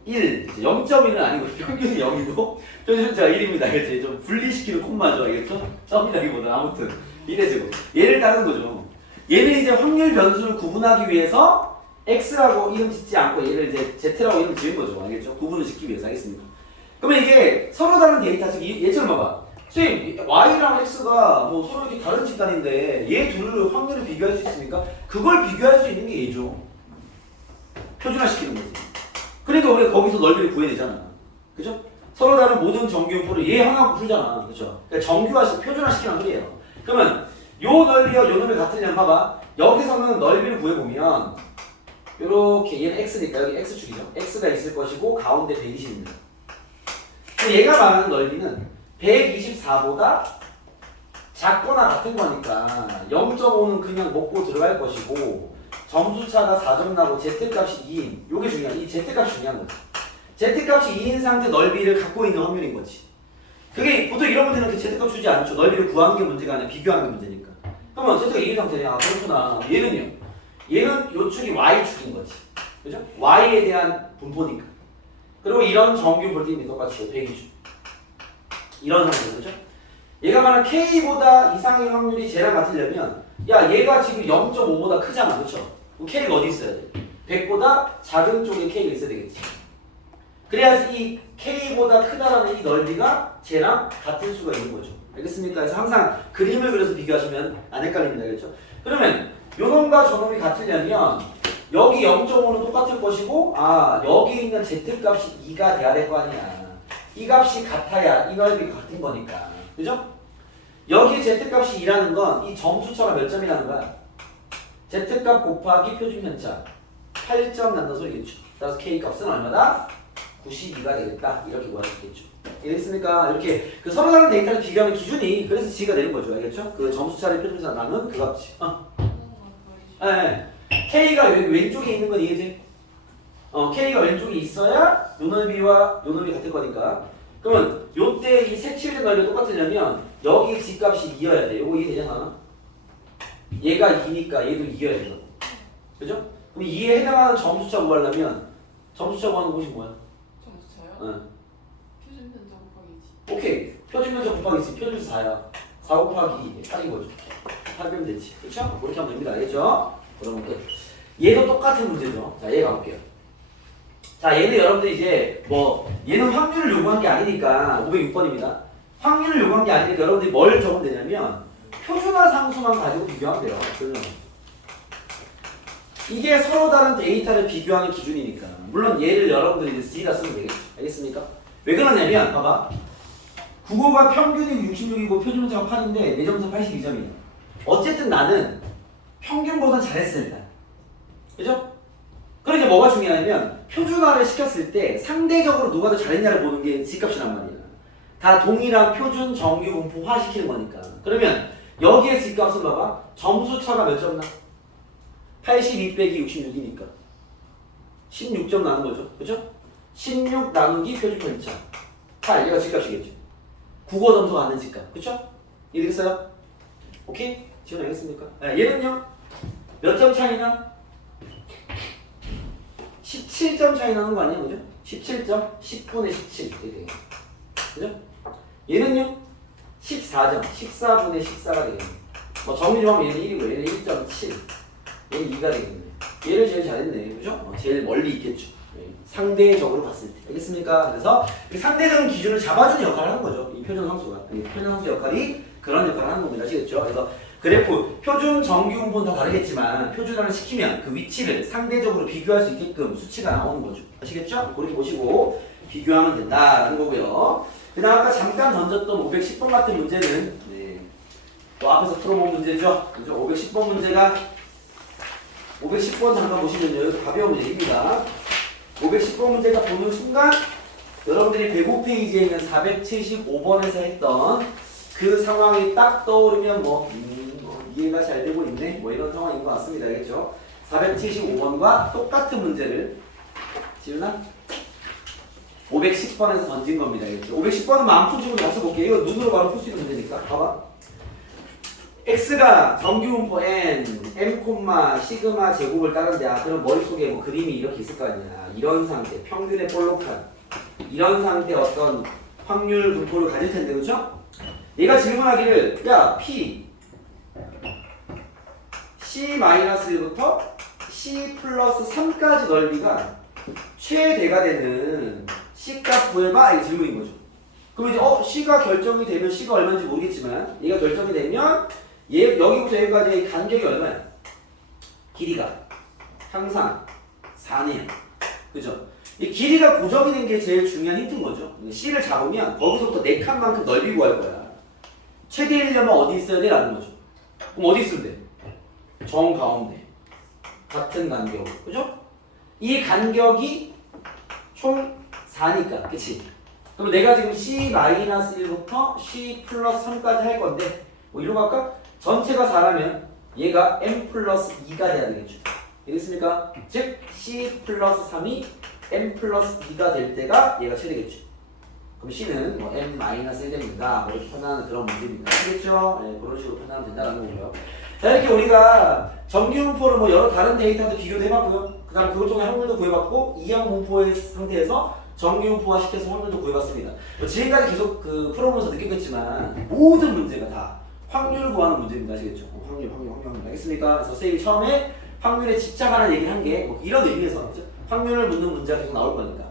1. 0.1은 아니고 평균이 0이고 표준편차가 1입니다. 알겠지? 좀 분리시키는 콤마죠. 알겠죠? 점이라기보다 아무튼 이래지고 얘를 따르는 거죠. 얘는 이제 확률 변수를 구분하기 위해서 x라고 이름 짓지 않고 얘를 이제 z라고 이름 지은 거죠. 알겠죠? 구분을 짓기 위해서. 알겠습니까? 그러면 이게 서로 다른 데이터 즉 얘처럼 봐봐. 선생님 y랑 x가 뭐 서로 이렇게 다른 집단인데 얘 둘을 확률을 비교할 수 있습니까? 그걸 비교할 수 있는 게 얘죠. 표준화시키는 거지. 그러니까 우리가 거기서 넓이를 구해내잖아. 그죠? 서로 다른 모든 정규분포를 얘 하나 갖고 풀잖아. 그렇죠? 그러니까 표준화시키는 소리예요. 그러면 요 넓이와 요 넓이 같으려면 봐봐. 여기서는 넓이를 구해보면 요렇게 얘는 x니까 여기 x축이죠. x가 있을 것이고 가운데 120입니다. 얘가 말하는 넓이는 124보다 작거나 같은 거니까 0.5는 그냥 먹고 들어갈 것이고 점수차가 4점 나고 z값이 2인 요게 중요한 이 z값이 중요한 거지. z값이 2인 상태 넓이를 갖고 있는 확률인 거지. 그게 보통 이런 문제는 z값 주지 않죠. 넓이를 구하는 게 문제가 아니라 비교하는 게 문제니까. 그러면 z가 2인 상태냐? 아, 그렇구나. 얘는요. 얘는 요 축이 y축인 거지. 그죠? y에 대한 분포니까. 그리고 이런 정규 볼륨이 똑같이 120. 이런 상태 그죠? 얘가 말하는 k보다 이상의 확률이 쟤랑 같으려면 야 얘가 지금 0.5보다 크잖아. 그렇죠? 그럼 k가 어디 있어야 돼? 100보다 작은 쪽에 k가 있어야 되겠지. 그래야지 이 k보다 크다라는 이 넓이가 쟤랑 같을 수가 있는 거죠. 알겠습니까? 그래서 항상 그림을 그려서 비교하시면 안 헷갈립니다. 그렇죠? 그러면 요놈과 저놈이 같으려면 여기 0.5는 똑같을 것이고 아 여기 있는 z값이 2가 돼야 될 거 아니야. 이 값이 같아야 이 넓이가 같은 거니까. 그죠? 여기 z값이 2라는 건 이 점수차가 몇 점이라는 거야? z값 곱하기 표준편차 8점 난다는 소리겠죠. 따라서 k값은 얼마다? 92가 되겠다. 이렇게 구할 수 있겠죠. 이해됐습니까? 이렇게 그 서로 다른 데이터를 비교하는 기준이 그래서 G가 되는 거죠. 알겠죠? 그 점수차를 표준편차 나눈 그 값이. 네. K가 왼쪽에 있는 건 이해돼? K가 왼쪽에 있어야 요 넓이와 요 넓이 같을 거니까. 그러면 요때 이 색칠된 넓이가 똑같으려면 여기 G값이 2여야 돼. 요거 이해되잖아? 얘가 2니까 얘도 2여야 돼. 그죠? 그럼 2에 해당하는 점수차 구하려면 점수차 구하는 곳이 뭐야? 점수차요? 응. 표준 편차 곱하기지. 오케이. 표준편차 곱하기 있으면 표준수 4야. 4 곱하기 8인 거죠. 8이면 되지. 그쵸? 그렇게 하면 됩니다. 알겠죠? 그러면 끝. 얘도 똑같은 문제죠. 자, 얘 가볼게요. 자, 얘는 여러분들 이제 뭐 얘는 확률을 요구한 게 아니니까 506번입니다. 확률을 요구한 게 아니니까 여러분들이 뭘 적으면 되냐면 표준화 상수만 가지고 비교하면 돼요. 표준화. 이게 서로 다른 데이터를 비교하는 기준이니까. 물론 얘를 여러분들이 이제 C다 쓰면 되겠죠. 알겠습니까? 왜 그러냐면 봐봐. 국어가 평균이 66이고 표준문제가 8인데 내 점수 82점이에요. 어쨌든 나는 평균보다 잘했습니다. 그죠? 그러니까 뭐가 중요하냐면 표준화를 시켰을 때 상대적으로 누가 더 잘했냐를 보는 게 G값이란 말이야. 다 동일한 표준 정규 분포화 시키는 거니까. 그러면 여기에 G값을 봐봐. 점수 차가 몇 점 나? 82 빼기 66이니까 16점 나는 거죠. 그죠? 16 나누기 표준 편차 8. 얘가 G값이겠죠. 국어 점수가 안 된 G값. 그쵸? 이해되겠어요? 오케이? 지원 알겠습니까? 네, 얘는요? 몇 점 차이나? 17점 차이 나는 거 아니야? 그죠? 17점? 10분의 17 이렇게 되겠네. 그죠? 얘는요? 14점 14분의 14가 되겠네. 정리 좀 하면 얘는 1이고 얘는 1.7 얘는 2가 되겠네. 얘를 제일 잘했네. 그죠? 제일 멀리 있겠죠. 상대적으로 봤을 때. 알겠습니까? 그래서 상대적인 기준을 잡아주는 역할을 하는 거죠. 이 표준 함수가. 이 표준 함수 역할이 그런 역할을 하는 겁니다. 아시겠죠? 그래서 그래프, 표준, 정규 분포는 다 다르겠지만 표준화를 시키면 그 위치를 상대적으로 비교할 수 있게끔 수치가 나오는 거죠. 아시겠죠? 그렇게 보시고 비교하면 된다라는 거고요. 그 다음 아까 잠깐 던졌던 510번 같은 문제는 또 앞에서 풀어본 문제죠. 그죠? 510번 문제가 510번 잠깐 보시면요. 여기서 가벼운 문제입니다. 510번 문제가 보는 순간 여러분들이 105페이지에 있는 475번에서 했던 그 상황이 딱 떠오르면 이해가 잘 되고 있네 뭐 이런 상황인 것 같습니다. 알겠죠? 475번과 똑같은 문제를 지훈아 510번에서 던진 겁니다. 알겠죠? 510번은 마음 푼 식으로 맞춰볼게요. 이거 눈으로 바로 풀 수 있는 문제니까 봐봐. x가 정규분포 n, m, 시그마 제곱을 따른데 그럼 머릿속에 뭐 그림이 이렇게 있을 거 아니야. 이런 상태, 평균의 볼록한 이런 상태 어떤 확률 분포를 가질 텐데 그렇죠? 얘가 질문하기를 야 p c-1부터 c 플러스 3까지 넓이가 최대가 되는 c값 구해봐 이게 질문인 거죠. 그럼 이제 c가 결정이 되면 c가 얼마인지 모르겠지만 얘가 결정이 되면 여기부터 여기까지의 간격이 얼마야? 길이가 항상 4네요. 그죠? 이 길이가 고정이 된 게 제일 중요한 힌트인 거죠. C를 잡으면 거기서부터 4칸만큼 넓이 구할 거야. 최대이려면 어디 있어야 돼? 라는 거죠. 그럼 어디 있으면 돼? 정 가운데. 같은 간격. 그죠? 이 간격이 총 4니까. 그치? 그럼 내가 지금 C-1부터 C 플러스 3까지 할 건데, 뭐 이리로 갈까? 전체가 4라면 얘가 M 플러스 2가 돼야 되겠죠. 알겠습니까? 즉, C 플러스 3이 M 플러스 2가 될 때가 얘가 최대겠죠. 그럼 C는 뭐 M 마이너스 1됩니다. 뭐 이렇게 판단하는 그런 문제입니다. 알겠죠? 네, 그런 식으로 판단하면 된다는 거고요. 자, 이렇게 우리가 정규분포를 뭐 여러 다른 데이터도 비교도 해봤고요. 그 다음 그것 통해 확률도 구해봤고, 이형 분포의 상태에서 정규분포화 시켜서 확률도 구해봤습니다. 지금까지 계속 그 풀어보면서 느꼈겠지만, 모든 문제가 다 확률을 구하는 문제입니다. 아시겠죠? 확률. 알겠습니까? 그래서 쌤이 처음에 확률에 집착하는 얘기를 한 게 뭐 이런 의미에서 그렇죠? 확률을 묻는 문제가 계속 나올 거니까.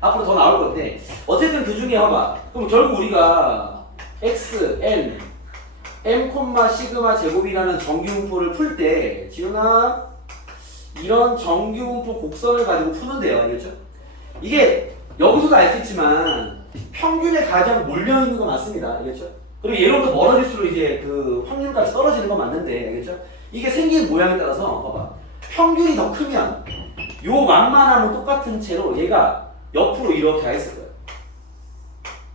앞으로 더 나올 건데, 어쨌든 그 중에 봐봐. 그럼 결국 우리가 x, n, m, 시그마 제곱이라는 정규분포를 풀 때, 지훈아, 이런 정규분포 곡선을 가지고 푸는데요. 알겠죠? 이게 여기서도 알 수 있지만 평균에 가장 몰려있는 건 맞습니다. 알겠죠? 그리고 예로부터 멀어질수록 이제 그 확률값이 떨어지는 건 맞는데, 알겠죠? 이게 생긴 모양에 따라서 봐봐. 평균이 더 크면 요 완만함은 똑같은 채로 얘가 옆으로 이렇게 가 있을 거예요.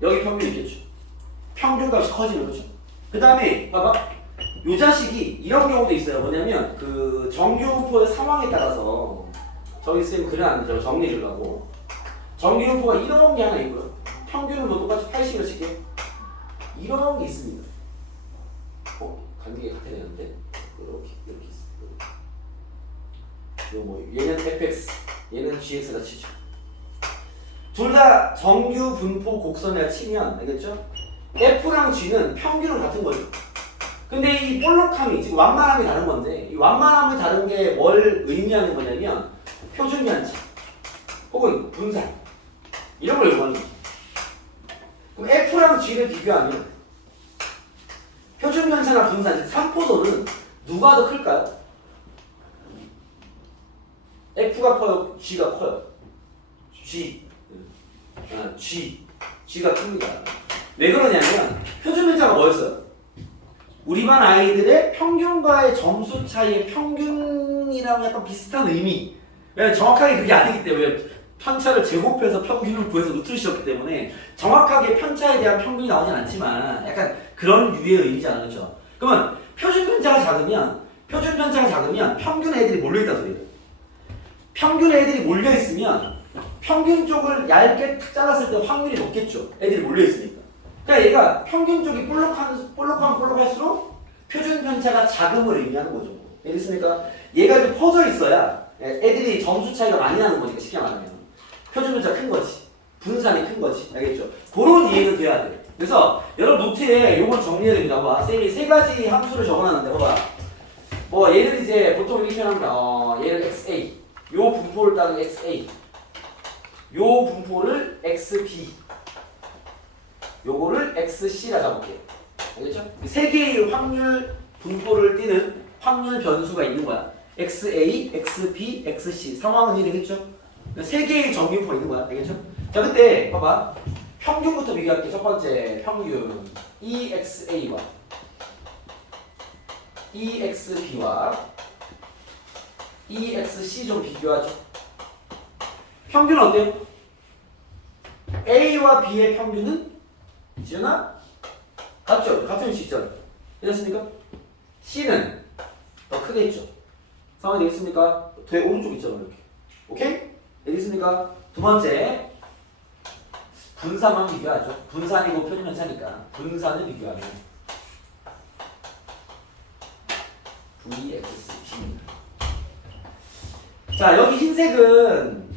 여기 평균이 있겠죠. 평균값이 커지는 거죠. 그 다음에 봐봐. 요 자식이 이런 경우도 있어요. 뭐냐면 그 정규분포의 상황에 따라서 저기 쌤 그려놨는데 정리를 하고 정규분포가 이런 게 하나 있고요. 평균은 뭐 똑같이 80으로 칠게요. 이런 게 있습니다. 간격이 같아야 되는데 이렇게 있어요. 요 뭐 얘는 fx, 얘는 gx가 치죠. 둘 다 정규 분포 곡선이라 치면 알겠죠? f랑 g는 평균은 같은 거죠. 근데 이 볼록함이 지금 완만함이 다른 건데 이 완만함이 다른 게 뭘 의미하는 거냐면 표준 편차 혹은 분산 이런 걸 요구하는 거죠. 그럼 f랑 g를 비교하면 표준 편차나 분산, 즉 산포도는 누가 더 클까요? F가 커요? G가 커요? G가 큽니다. 왜 그러냐면 표준 편차가 뭐였어요? 우리 반 아이들의 평균과의 점수 차이의 평균이랑 약간 비슷한 의미. 왜냐면 정확하게 그게 아니기 때문에 편차를 제곱해서 평균을 구해서 루트를 씌웠기 때문에 정확하게 편차에 대한 평균이 나오진 않지만 약간 그런 유의 의미잖아요. 그렇죠? 그러면 표준 편차가 작으면 평균 애들이 몰려있다는 소리예요. 평균 애들이 몰려있으면 평균 쪽을 얇게 탁 잘랐을 때 확률이 높겠죠. 애들이 몰려있으니까. 그러니까 얘가 평균 쪽이 볼록할수록 표준 편차가 작음을 의미하는 거죠. 알겠습니까? 얘가 좀 퍼져 있어야 애들이 점수 차이가 많이 나는 거니까 쉽게 말하면 표준 편차가 큰 거지. 분산이 큰 거지. 알겠죠? 그런 이해는 돼야 돼. 그래서 여러분 노트에 요건 정리해야 됩니다. 봐. 쌤이 3가지 함수를 적어놨는데 봐봐. 뭐 얘를 이제 보통 이렇게 표현합니다. 얘를 XA 요 분포를 따른 XA 요 분포를 XB 요거를 XC라 잡을게요. 알겠죠? 세 개의 확률 분포를 띠는 확률 변수가 있는 거야. XA, XB, XC 상황은 이러겠죠? 세 개의 정규분포가 있는 거야. 알겠죠? 자 그때 봐봐. 평균부터 비교할게. 첫 번째 평균 EXA와 EXB와 EXC 좀 비교하죠. 평균은 어때요? A와 B의 평균은 지연아? 같죠? 같은 시점. 이랬습니까? C는 더 크겠죠. 상황이 되겠습니까? 돼 오른쪽 있잖아 이렇게. 오케이? 되겠습니까? 두 번째 분산만 비교하죠. 분산이고 표준 편차니까 분산을 비교하면 VXC입니다. 자 여기 흰색은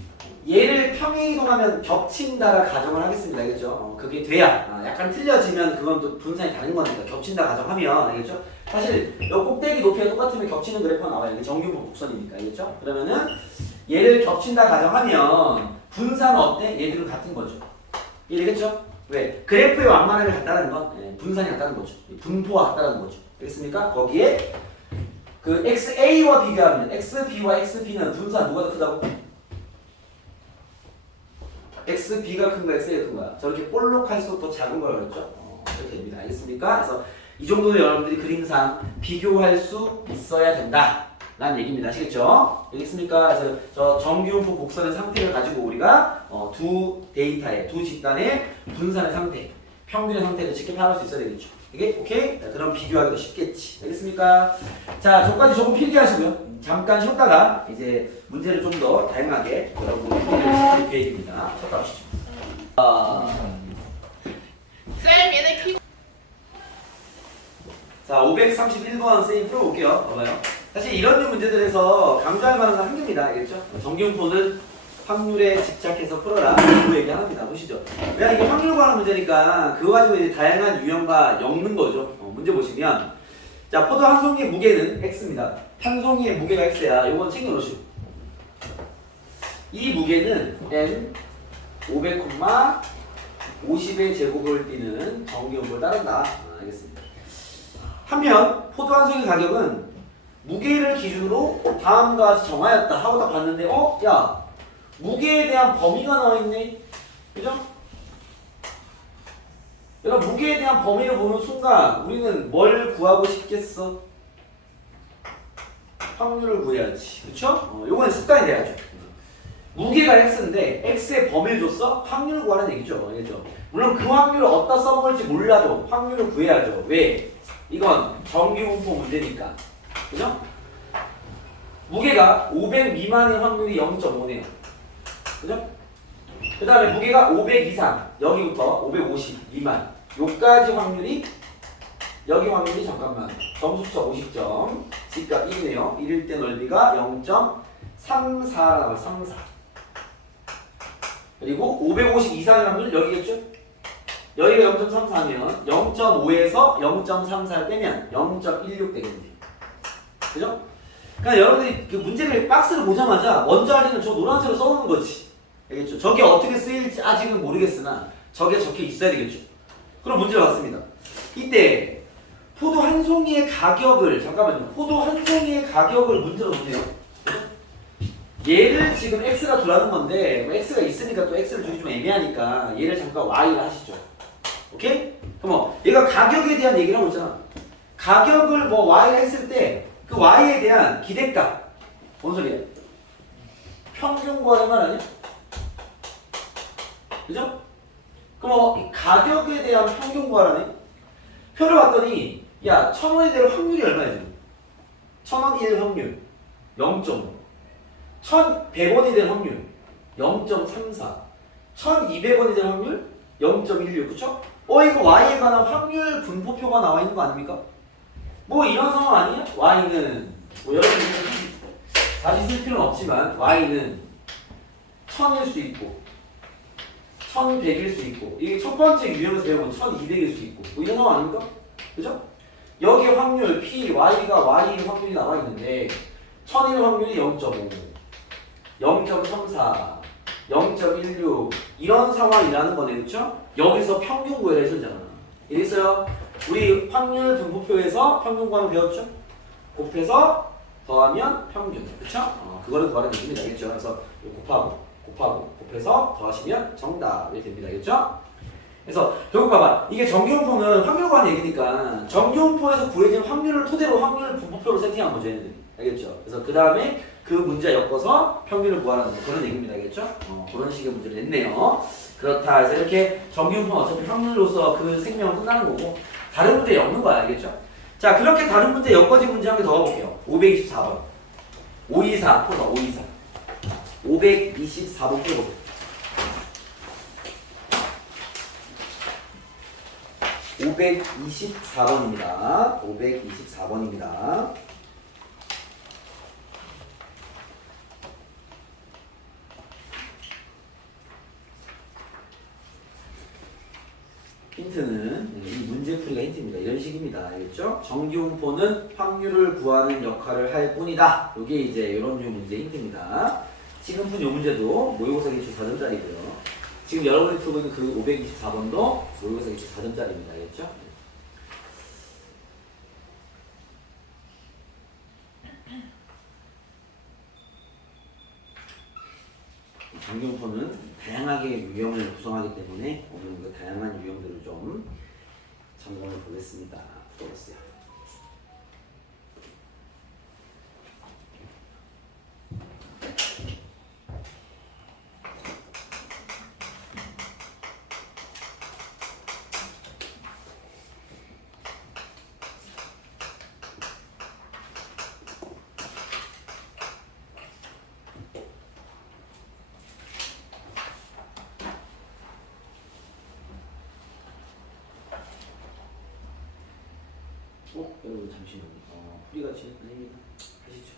얘를 평행이동하면 겹친다라 가정을 하겠습니다. 알겠죠? 그게 돼야 약간 틀려지면 그건 또 분산이 다른 거니까 겹친다 가정하면 알겠죠? 사실 이 꼭대기 높이가 똑같으면 겹치는 그래프가 나와요. 이게 정규분포 곡선이니까 알겠죠? 그러면은 얘를 겹친다 가정하면 분산은 어때? 얘들은 같은 거죠. 이해되겠죠? 왜? 그래프의 완만함이 같다는 건 분산이 같다는 거죠. 분포가 같다는 거죠. 알겠습니까? 거기에 그 XA와 비교하면 XB와 XP는 분산 누가 더 크다고? x b가 큰 거야, x가 큰 거야. 저렇게 볼록할수록 더 작은 걸 그랬죠? 이렇게 됩니다. 알겠습니까? 그래서 이 정도는 여러분들이 그림상 비교할 수 있어야 된다. 라는 얘기입니다. 아시겠죠? 알겠습니까? 그래서 저 정규분포 곡선의 상태를 가지고 우리가 두 데이터의, 두 집단의 분산의 상태, 평균의 상태를 직접 파악할 수 있어야 되겠죠. 이게 오케이? 자, 그럼 비교하기도 쉽겠지. 알겠습니까? 자, 저까지 조금 필기하시고요. 잠깐 쉬었다가 이제 문제를 좀 더 다양하게 여러분들 필기할 계획입니다. 쉬었다 오시죠. 쌤 얘네 피. 자, 531번 쌤이 풀어볼게요. 봐봐요. 사실 이런 류 문제들에서 강조할 만한 건 한 개입니다. 알겠죠? 정규분포는 확률에 집착해서 풀어라. 그 얘기 하나입니다. 보시죠. 왜냐 이게 확률 관한 문제니까 그거 가지고 이제 다양한 유형과 엮는 거죠. 문제 보시면 자, 포도 한 송이의 무게는 x입니다. 한 송이의 무게가 x야. 요건 챙겨놓으시고 이 무게는 n 500,50의 제곱을 띠는 정규분포를 따른다. 알겠습니다. 한편 포도 한 송이 가격은 무게를 기준으로 다음과 같이 정하였다 하고 딱 봤는데 야 무게에 대한 범위가 나와있네. 그죠? 여러분 무게에 대한 범위를 보는 순간 우리는 뭘 구하고 싶겠어? 확률을 구해야지. 그쵸? 요건 습관이 돼야죠. 무게가 x인데 x의 범위를 줬어? 확률을 구하는 얘기죠. 알겠죠? 물론 그 확률을 어디다 써먹을지 몰라도 확률을 구해야죠. 왜? 이건 정규분포 문제니까. 그죠? 무게가 500 미만인 확률이 0.5네요. 그죠? 그 다음에 무게가 500 이상, 여기부터 550 미만. 요까지 확률이, 여기 확률이 잠깐만. 점수차 50점. G값 1이네요. 1일 때 넓이가 0.34 나와요. 34. 그리고 550 이상의 확률 여기겠죠? 여기가 0.34면 0.5에서 0.34를 빼면 0.16 되겠네요. 그죠? 그러니까 여러분들이 그 문제를 박스를 보자마자 먼저 할 때는 저 노란색으로 써놓는 거지. 알겠죠? 저게 어떻게 쓰일지 아직은 모르겠으나 저게 적혀 있어야 되겠죠. 그럼 문제를 봤습니다. 이때 포도 한 송이의 가격을 잠깐만요. 포도 한 송이의 가격을 문제로 보세요. 얘를 지금 x가 두라는 건데 x가 있으니까 또 x를 두기 좀 애매하니까 얘를 잠깐 y를 하시죠. 오케이? 그럼 얘가 가격에 대한 얘기를 하고 있잖아. 가격을 y를 했을 때 그 y에 대한 기대값 뭔 소리야? 평균 구하는 말 아니야? 그죠? 그럼 이 가격에 대한 평균 구하라네? 표를 봤더니 야 1,000원에 대한 확률이 얼마야 지금? 1,000원 1 확률 0.5 1,100원이 될 확률 0.34 1,200원이 될 확률 0.16 그쵸? 이거 y에 관한 확률 분포표가 나와 있는 거 아닙니까? 뭐 이런 상황 아니야? y는 뭐 여러분들 다시 쓸 필요는 없지만 y는 1000일 수 있고 1100일 수 있고 이게 첫 번째 유형에서 배워본 1200일 수 있고 뭐 이런 상황 아닙니까? 그죠? 여기 확률 p, y가 y인 확률이 나와 있는데 1000일 확률이 0.5 0.34 0.16 이런 상황이라는 거네. 그쵸? 여기서 평균 구해라 했었잖아. 이랬어요. 우리 확률 분포표에서 평균 구하는 배웠죠? 곱해서 더하면 평균. 그쵸? 그거를 구하는 얘기입니다. 알겠죠? 그래서 곱하고 곱해서 더하시면 정답이 됩니다. 알겠죠? 그래서 결국 봐봐. 이게 정규분포는 확률 구하는 얘기니까 정규분포에서 구해진 확률을 토대로 확률 분포표로 세팅한 거죠. 얘네들이. 알겠죠? 그래서 그 다음에 그 문제 엮어서 평균을 구하라는 그런 얘기입니다. 알겠죠? 그런 식의 문제를 냈네요. 그렇다. 그래서 이렇게 정규분포는 어차피 확률로서 그 생명은 끝나는 거고 다른 문제 엮는 거야. 알겠죠? 자, 그렇게 다른 문제 엮어진 문제 한 개 더 가볼게요. 524번. 524 풀어봐. 524. 524번 풀어볼게요. 524번입니다. 524번입니다. 힌트는 이 문제 풀이가 힌트입니다. 이런 식입니다. 알겠죠? 정규분포는 확률을 구하는 역할을 할 뿐이다. 이게 이제 이런 류 문제 힌트입니다. 지금 푼 이 문제도 모의고사 기출 4점짜리고요. 지금 여러분이 풀고 있는 그 524번도 모의고사 기출 4점짜리입니다. 알겠죠? 정규분포는 다양하게 오케이? 오늘 그 다양한 유형들을 좀 점검해 보겠습니다. 풀어보세요. 여러분 잠시만요. 풀이가 진행 아닙니다. 하시죠.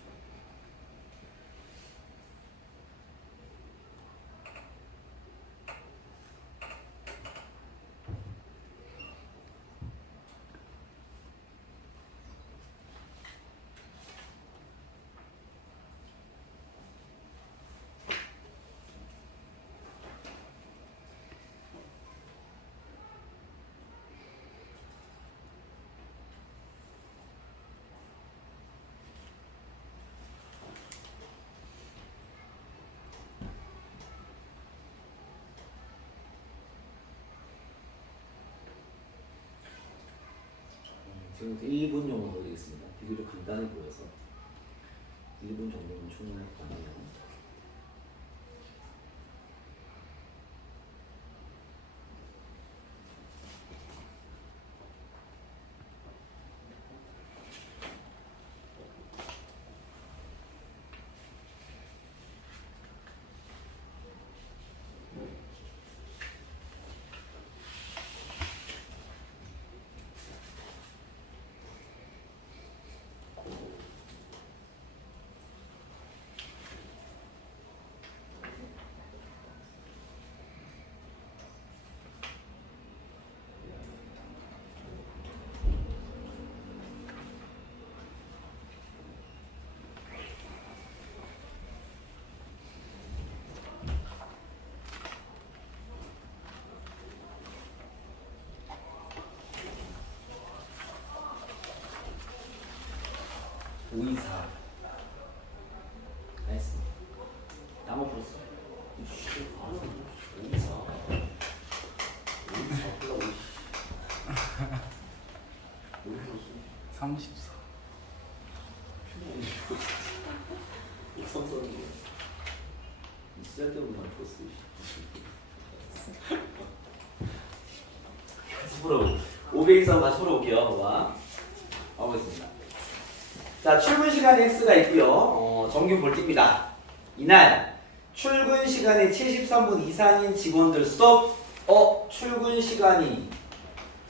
지금부터 1분 정도 걸리겠습니다. 비교적 간단해 보여서 1분 정도는 충분할 것 같네요. 오이사 나이스. 나무 풀었어. 오이사 풀라고. 왜 풀었어? 34. 익성스러운 거. 쓸데없는 말 풀었어. 같이 풀어볼게요. 500 다시 풀어볼게요. 봐봐. 가보겠습니다. 자, 출근 시간에 X가 있고요. 정규 볼팁입니다. 이날 출근 시간에 73분 이상인 직원들 스톱. 출근 시간이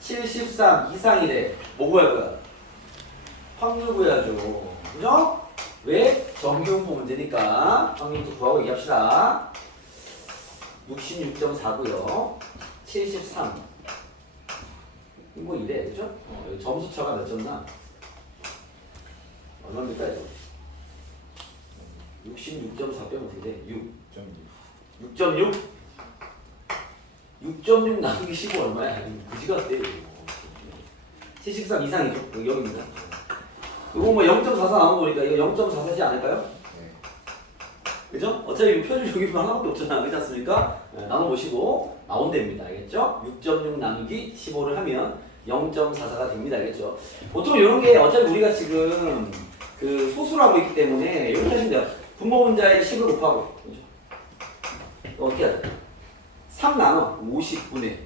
73 이상이래. 뭐 구할 거야? 확률 구해야죠. 그죠? 왜? 정규분포 문제니까 확률부터 구하고 얘기합시다. 66.4고요. 73. 이거 이래, 그죠? 여기 점수차가 몇 점 나? 얼마입니까 이거? 66.4 빼면 어떻게 돼? 6.6 6.6 나누기 15 얼마야? 그지 같대. 73 이상이죠. 여기입니다. 이거 뭐 0.44 나온 거니까 이거 0.44지 않을까요? 네. 그죠? 어차피 표준 여기 하나밖에 없잖아. 그렇지 않습니까? 나눠보시고 나온답니다. 알겠죠? 6.6 나누기 15를 하면 0.44가 됩니다. 알겠죠? 보통 이런 게 어차피 우리가 지금 그 소수라고 있기 때문에 이렇게 하시면 돼요. 분모 분자에 10을 곱하고. 그죠? 어떻게 해야 돼? 3 나눠 50분의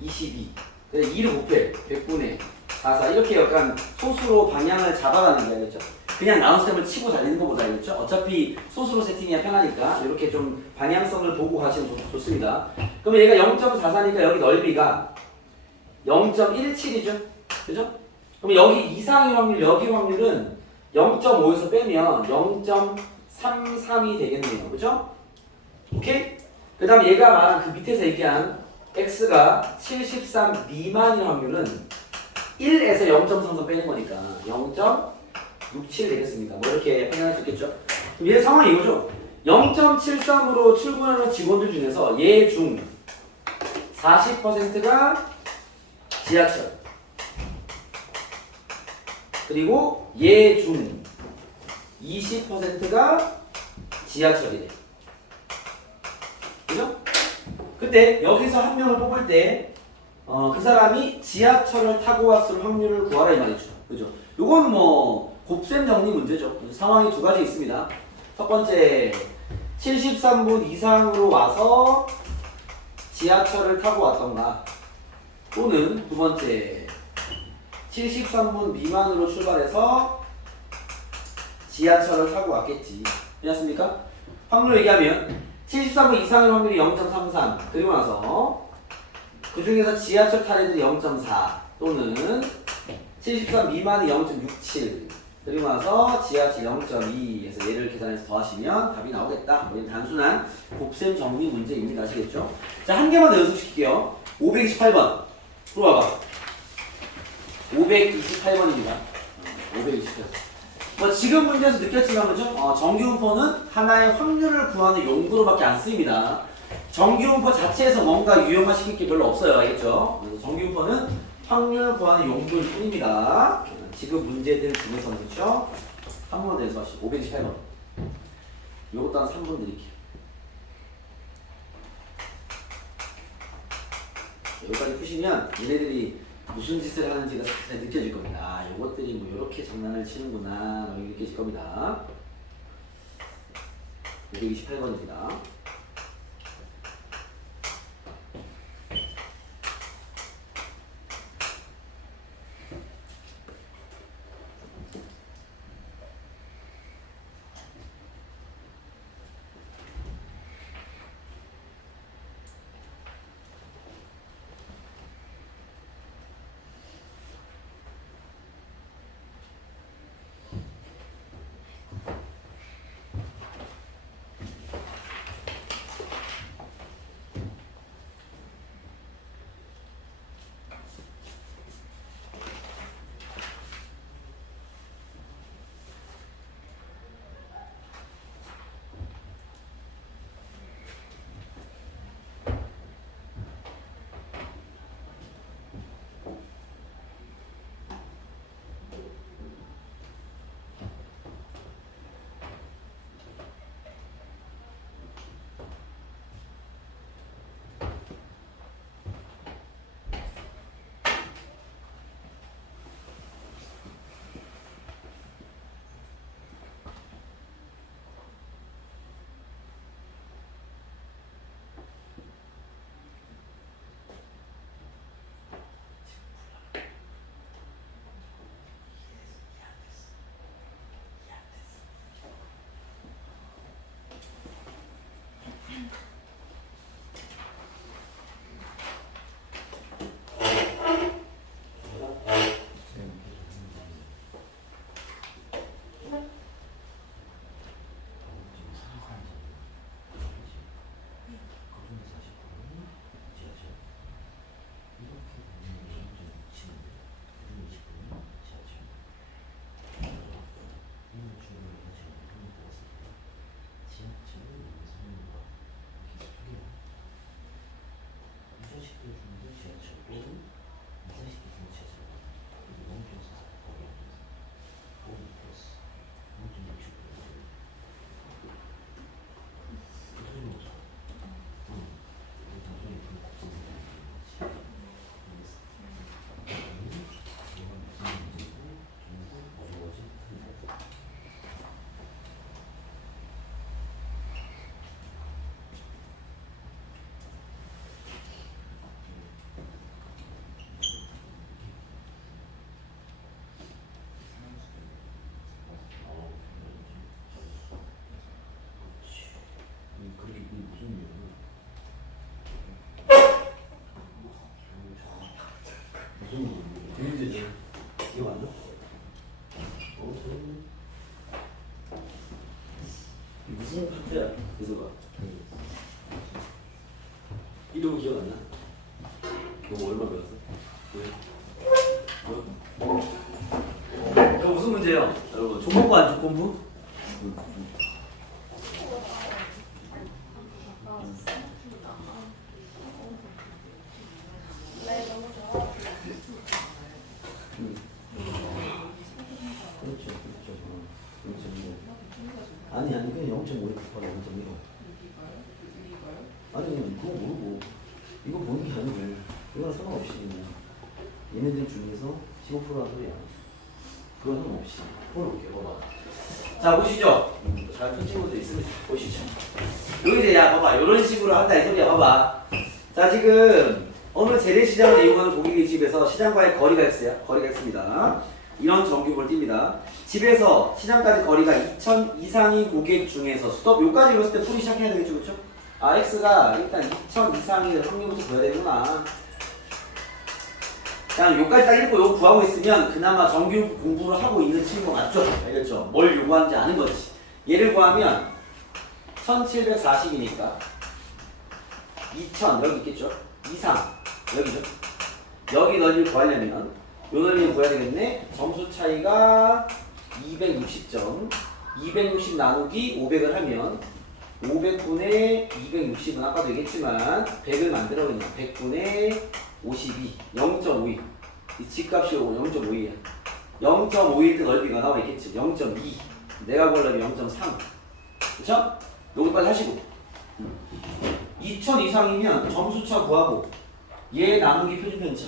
22. 2를 곱해 100분의 44. 이렇게 약간 소수로 방향을 잡아가는 게 알겠죠? 그냥 나눗셈을 치고 달리는 것보다 알겠죠? 어차피 소수로 세팅해야 편하니까 이렇게 좀 방향성을 보고 가시면 좋습니다. 그러면 얘가 0.44니까 여기 넓이가 0.17이죠? 그죠? 그럼 여기 이상의 확률, 여기 확률은 0.5에서 빼면 0.33이 되겠네요. 그죠? 오케이? 그 다음 얘가 말한 그 밑에서 얘기한 x가 73 미만의 확률은 1에서 0.33 빼는 거니까 0.67 되겠습니다. 뭐 이렇게 확인할 수 있겠죠? 그럼 얘 상황이 이거죠? 0.73으로 출근하는 직원들 중에서 얘 중 40%가 지하철, 그리고 얘 중 20%가 지하철이래. 그죠? 근데 여기서 한 명을 뽑을 때 그 사람이 지하철을 타고 왔을 확률을 구하라 이 말이죠. 그죠? 요건 뭐 곱셈 정리 문제죠. 상황이 두 가지 있습니다. 첫 번째 73분 이상으로 와서 지하철을 타고 왔던가, 또는 두 번째 73분 미만으로 출발해서 지하철을 타고 왔겠지. 괜찮습니까? 확률 얘기하면 73분 이상의 확률이 0.33, 그리고 나서 그 중에서 지하철 탈 애들이 0.4, 또는 73 미만이 0.67, 그리고 나서 지하철 0.2에서 얘를 계산해서 더하시면 답이 나오겠다. 우리 단순한 곱셈 정리 문제입니다. 아시겠죠? 자, 한 개만 더 연습시킬게요. 528번 들어와봐. 528번입니다. 528번. 뭐 지금 문제에서 느꼈지만 그죠? 정규분포는 하나의 확률을 구하는 용도로밖에 안 쓰입니다. 정규분포 자체에서 뭔가 유형화시킬 게 별로 없어요. 알겠죠? 그래서 정규분포는 확률 구하는 용도일 뿐입니다. 지금 문제들 중에서는 그렇죠? 한 번만 더 연습하시죠. 528번. 요것도 한 3분 드릴게요. 여기까지 푸시면 얘네들이 무슨 짓을 하는지가 잘 느껴질 겁니다. 아, 요것들이 뭐 요렇게 장난을 치는구나, 이렇게 느껴질 겁니다. 528번입니다. 문제지. 기억 안 나? 무슨 파트야? 그래서가 이름은 기억 안 나? 너 얼마 배웠어? 왜? 뭐? 그거 무슨 문제예요? 여러분, 조공부 안 조공부? 아니 그냥 0.5에 곱하기 0.1호. 아니 그거 모르고 아니고 이건 상관없이 그냥 얘네들 중에서 15%란 소리야. 그건 상관없이 풀어볼게요. 봐봐. 자 보시죠. 잘 푼 친구들 있으면 보시죠. 여기 이제 야 봐봐 이런 식으로 한다 이 소리야. 봐봐. 자 지금 어느 재래시장을 이용하는 고객의 집에서 시장과의 거리가 있어요. 거리가 있습니다. 이런 정규를 띱니다. 집에서 시장까지 거리가 2,000 이상인 고객 중에서 스톱 요까지 읽었을 때 풀이 시작해야 되겠죠, 그렇죠? 아 x가 일단 2,000 이상일 확률부터 구해야 되구나. 그냥 요까지 딱 읽고 요거 구하고 있으면 그나마 정규 공부를 하고 있는 친구가 맞죠? 알겠죠? 뭘 요구하는지 아는 거지. 얘를 구하면 1740이니까 2000 여기 있겠죠? 이상 여기죠? 여기 넓이를 구하려면 요 넓이를 구해야 되겠네. 점수 차이가 260점 260 나누기 500을 하면 500분의 260은 아까도 얘기했지만 100을 만들어 그냥 100분의 52 0.52 이 집값이 0.52야 0.51 그 넓이가 나와 있겠지 0.2 내가 구할 넓이 0.3 그쵸? 요거까지 하시고 2000 이상이면 점수차 구하고 얘 나누기 표준편차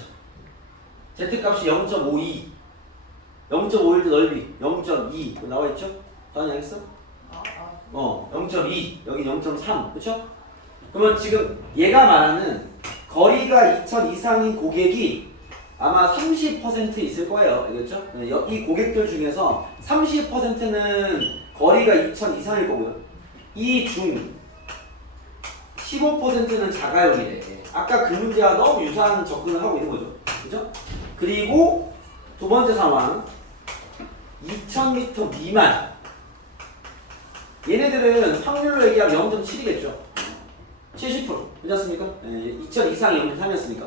z값이 0.52 0.51 그 넓이 0.2 나와 있죠? 다음에 알겠어? 0.2 여기 0.3 그쵸? 그러면 지금 얘가 말하는 거리가 2000 이상인 고객이 아마 30% 있을 거예요. 알겠죠? 이 고객들 중에서 30%는 거리가 2000 이상일 거고요. 이 중 15%는 자가용이래. 아까 그 문제와 너무 유사한 접근을 하고 있는 거죠. 그죠? 그리고 두 번째 상황 2000m 미만 얘네들은 확률로 얘기하면 0.7이겠죠. 70% 그렇지 않습니까? 2000 이상이 0.3이었으니까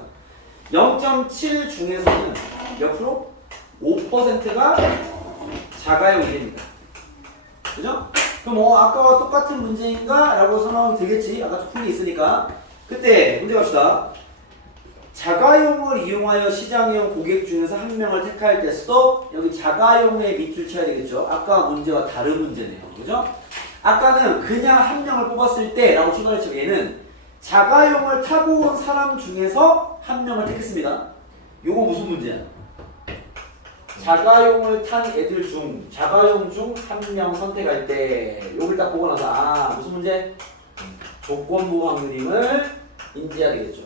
0.7 중에서는 몇 프로? 5%가 자가용이 됩니다. 그죠? 그럼 아까와 똑같은 문제인가? 라고 설명하면 되겠지. 아까 좀 풀이 있으니까 그때 문제 갑시다. 자가용을 이용하여 시장형 고객 중에서 한 명을 택할 때 스톱 여기 자가용에 밑줄 쳐야 되겠죠. 아까 문제와 다른 문제네요. 그죠? 아까는 그냥 한 명을 뽑았을 때 라고 추가했죠. 얘는 자가용을 타고 온 사람 중에서 한 명을 택했습니다. 요거 무슨 문제야? 자가용을 탄 애들 중 자가용 중 한 명 선택할 때 요걸 딱 보고 나서 무슨 문제? 조건부 확률임을 인지해야 되겠죠.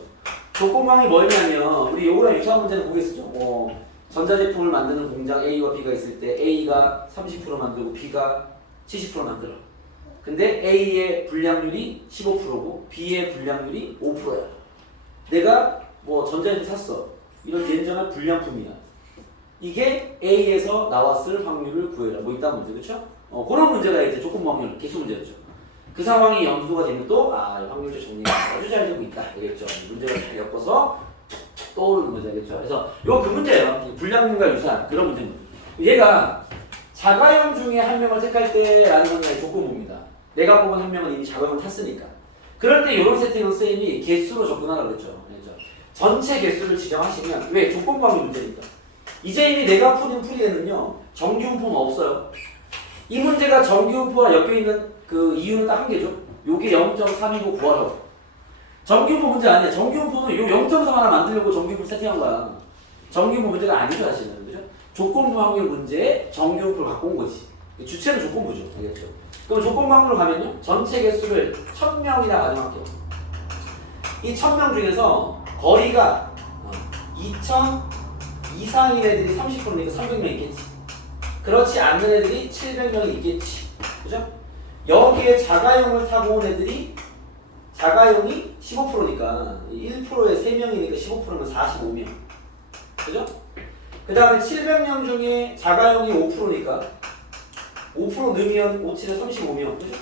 조건부 확률이 뭐냐면 우리 요거랑 유사한 문제는 보겠죠. 전자제품을 만드는 공장 A와 B가 있을 때 A가 30% 만들고 B가 70% 만들어. 근데 A의 불량률이 15%고 B의 불량률이 5%야. 내가 전자제품 샀어. 이런 예정한 불량품이야. 이게 A에서 나왔을 확률을 구해라. 이딴 문제, 그렇죠? 그런 문제가 이제 조건부 확률 개수 문제였죠. 그 상황이 염두가 되면 또 확률적 정리가 아주 잘 되고 있다. 되겠죠. 문제가 잘 엮어서 툭툭 떠오르는 문제, 겠죠. 그래서 이거 그 문제예요. 불량률과 유사한 그런 문제입니다. 얘가 자가용 중에 한 명을 택할 때라는 건 조건부입니다. 내가 뽑은 한 명은 이미 자가용을 탔으니까. 그럴 때 이런 세팅은 쌤이 개수로 접근하라고 그랬죠. 그렇죠? 전체 개수를 지정하시면 왜? 조건부 확률 문제니까. 이제 이미 내가 푸는 풀이에는요 정규분포는 없어요. 이 문제가 정규분포와 엮여있는 그 이유는 딱 한 개죠. 요게 0.3이고 구하라고. 정규분포 문제 아니야. 정규분포는 요 0.3 하나 만들려고 정규분포 세팅한 거야. 정규분포 문제가 아니죠 사실은. 그죠? 조건부 확률 문제에 정규분포를 갖고 온 거지. 주체는 조건부죠. 알겠죠? 그럼 조건부 확률로 가면요 전체 개수를 1000명이나 가정할게요. 이 1000명 중에서 거리가 2000 이상인 애들이 30%니까 300명 있겠지. 그렇지 않는 애들이 700명이 있겠지. 그죠? 여기에 자가용을 타고 온 애들이 자가용이 15%니까 1%에 3명이니까 15%면 45명. 그죠? 그 다음에 700명 중에 자가용이 5%니까 5% 넣으면 5, 7에 35명. 그죠?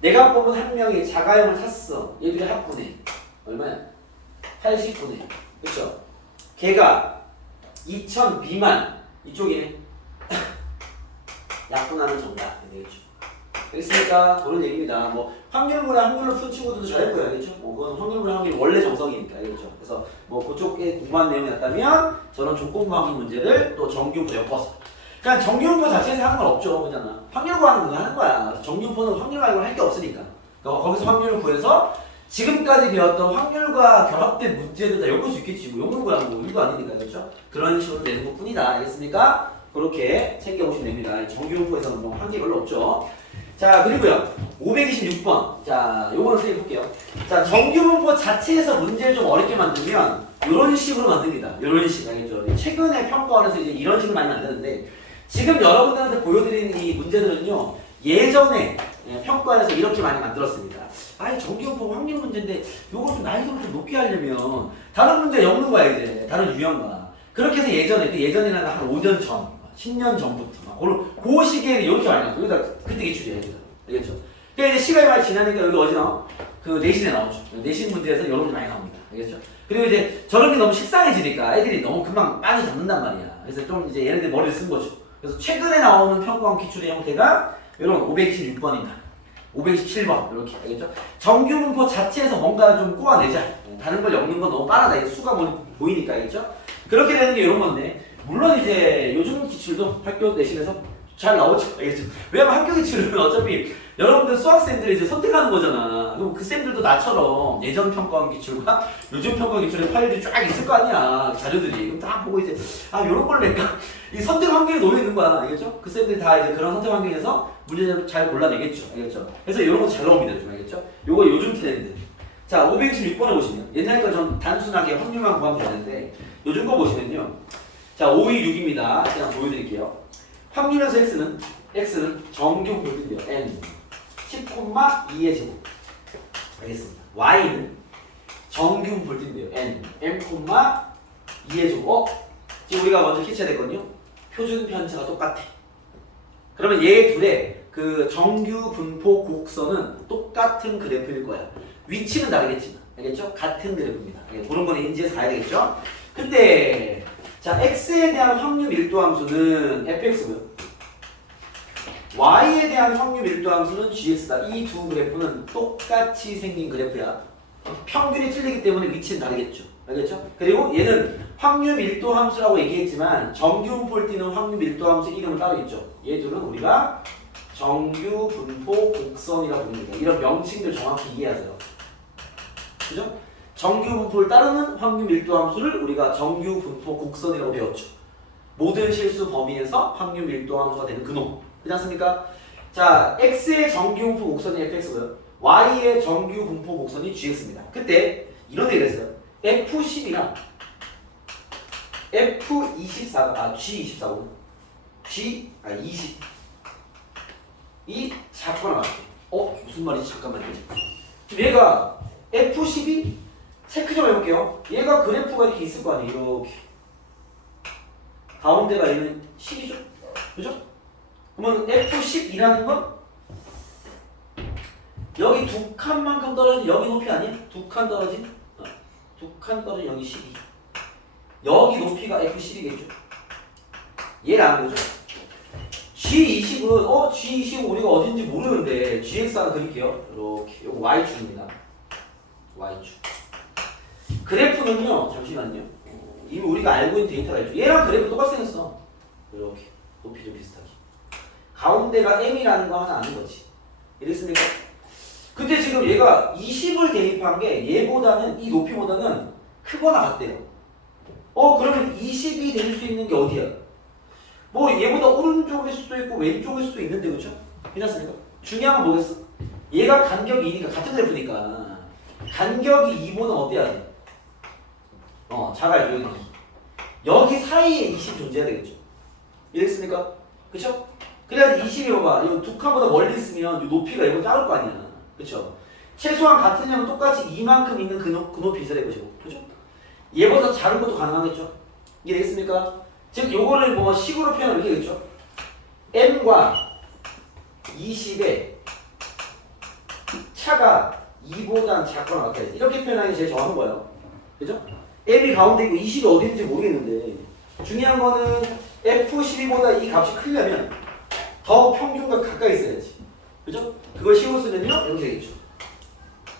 내가 뽑은 한 명이 자가용을 탔어. 얘들이 합분해. 얼마야? 80분의. 그쵸? 걔가 2000 미만 이쪽이네. 약분하는 정답 되겠죠. 알겠습니까? 그런 얘기입니다. 확률문에 확률로 푼 친구들도 잘할 거예요. 알겠죠? 그건 확률문에 확률이 원래 정석이니까. 알겠죠? 그래서 그쪽에 공부한 내용이 났다면 저런 조건부 확률 문제를 또 정규분포 엮어서. 그냥 정규분포 자체에서 하는 건 없죠. 그잖아. 확률 구하는 거 하는 거야. 정규분포는 확률 말고 할 게 없으니까. 거기서 확률을 구해서 지금까지 배웠던 확률과 결합된 문제들 다 엮을 수 있겠지. 뭐 엮는 거야 뭐 일도 아니니까 그렇죠? 그런 식으로 내는 것뿐이다. 알겠습니까? 그렇게 챙겨보시면 됩니다. 정규분포에서는 뭐 한계 별로 없죠. 자 그리고요 526번 자 요거는 선생님 볼게요. 자 정규분포 자체에서 문제를 좀 어렵게 만들면 이런 식으로 만듭니다. 이런 식 알겠죠? 최근에 평가원에서 이제 이런 식으로 많이 만드는데 지금 여러분들한테 보여드리는 이 문제들은요 예전에 평가원에서 이렇게 많이 만들었습니다. 아이 정규분포 확률 문제인데 요거 좀 난이도를 좀 높게 하려면 다른 문제 엮는 거야 이제 다른 유형과 그렇게 해서 예전에 그 예전이라는 한 5년 전 10년 전부터 막 그 시기에 이렇게 많이 나왔어. 여기다 그때 기출이야 여기다. 알겠죠? 그러니까 이제 시간이 많이 지나니까 여기 어디 나와? 그 내신에 나오죠. 내신 문제에서 이런 게 많이 나옵니다. 알겠죠? 그리고 이제 저런 게 너무 식상해지니까 애들이 너무 금방 빨리 잡는단 말이야. 그래서 좀 이제 얘네들 머리를 쓴 거죠. 그래서 최근에 나오는 평가원 기출의 형태가 이런 526번이나 527번 이렇게 알겠죠? 정규분포 자체에서 뭔가 좀 꼬아내자. 다른 걸 엮는 건 너무 빠르다. 이게 수가 보이니까 알겠죠? 그렇게 되는 게 이런 건데 물론 이제 요즘 기출도 학교 내신에서 잘 나오죠. 알겠죠? 왜냐면 학교 기출은 어차피 여러분들 수학생들이 이제 선택하는 거잖아. 그럼 그 쌤들도 나처럼 예전 평가원 기출과 요즘 평가원 기출의 파일들이 쫙 있을 거 아니야. 자료들이. 그럼 다 보고 이제 아 요런 걸 낼까? 이 선택 환경에 놓여 있는 거야. 알겠죠? 그 쌤들이 다 이제 그런 선택 환경에서 문제 잘 골라내겠죠. 알겠죠? 그래서 이런 거 잘 나옵니다. 좀 알겠죠? 요거 요즘 트렌드. 자 526번에 보시면 옛날 거 좀 단순하게 확률만 구하면 되는데 요즘 거 보시면요. 자 526입니다. 그냥 보여드릴게요. 확률에서 x는 정규 분포인데요. n 10,2의 제곱. 알겠습니다. y는 정규 분포인데요. n m,2의 제곱. 지금 우리가 먼저 캐치해야 되거든요. 표준 편차가 똑같아. 그러면 얘 둘의 그 정규 분포 곡선은 똑같은 그래프일 거야. 위치는 다르겠지만, 알겠죠? 같은 그래프입니다. 그런 거는 인지해서 가야 되겠죠? 근데 자 x에 대한 확률 밀도 함수는 fx고요. y에 대한 확률 밀도 함수는 gx다. 이 두 그래프는 똑같이 생긴 그래프야. 평균이 틀리기 때문에 위치는 다르겠죠. 알겠죠? 그리고 얘는 확률 밀도 함수라고 얘기했지만 정규분포를 띠는 확률 밀도 함수 이름은 따로 있죠. 얘 둘은 우리가 정규 분포 곡선이라고 부릅니다. 이런 명칭들 정확히 이해하세요. 그죠? 정규 분포를 따르는 확률 밀도 함수를 우리가 정규 분포 곡선이라고 배웠죠. 모든 실수 범위에서 확률 밀도 함수가 되는 그놈. 그렇지 않습니까? 자, x의 정규 분포 곡선이 fx고요. y의 정규 분포 곡선이 gx입니다. 그때 이런 얘기를 했어요. f10이랑 f24가 g24고 g20 이 작거나 같아. 무슨 말이지? 잠깐만요. 지금 얘가 f12 체크 좀 해볼게요. 얘가 그래프가 이렇게 있을 거 아니에요. 이렇게 가운데가 얘는 10이죠. 그죠? 그러면 f12라는 건 여기 두 칸만큼 떨어진 여기 높이 아니야? 두 칸 떨어진? 두 칸 떨어진 여기 12. 여기 높이가 f12겠죠. 얘를 아는 거죠. G20은 G20 우리가 어딘지 모르는데 GX 하나 그릴게요. 이렇게 이거 Y축입니다. Y축. 그래프는요. 잠시만요. 이미 우리가 알고 있는 데이터가 있죠. 얘랑 그래프 똑같이 생겼어. 이렇게 높이 좀 비슷하게. 가운데가 M이라는 거 하나 아는 거지. 이랬습니까? 근데 지금 얘가 20을 대입한 게 얘보다는 이 높이보다는 크거나 같대요. 그러면 20이 될 수 있는 게 어디야? 뭐 얘보다 오른쪽일 수도 있고 왼쪽일 수도 있는데 그렇죠? 괜찮습니까? 중요한 건 뭐겠어? 얘가 간격이 2니까 같은 그래프니까 간격이 2보다 어때야 돼? 작아요. 여기 사이에 20 존재해야 되겠죠? 이랬습니까? 그쵸? 그래야지 20이 봐봐. 이 두 칸보다 멀리 있으면 이 높이가 얘보다 작을 거 아니야. 그쵸? 최소한 같은 양은 똑같이 이만큼 있는 그 높이 있어야 되고 그죠? 얘보다 작은 것도 가능하겠죠? 이해되겠습니까? 즉 요거를 뭐 식으로 표현하면 이렇게 되겠죠? m과 20의 차가 2보다 작거나 같아야지. 이렇게 표현하는 게 제일 정확한 거예요. 그죠? m이 가운데 있고 20이 어디 있는지 모르겠는데 중요한 거는 f12보다 이 값이 크려면 더 평균과 가까이 있어야지. 그죠? 그걸 식으로 쓰면요 이렇게 되겠죠.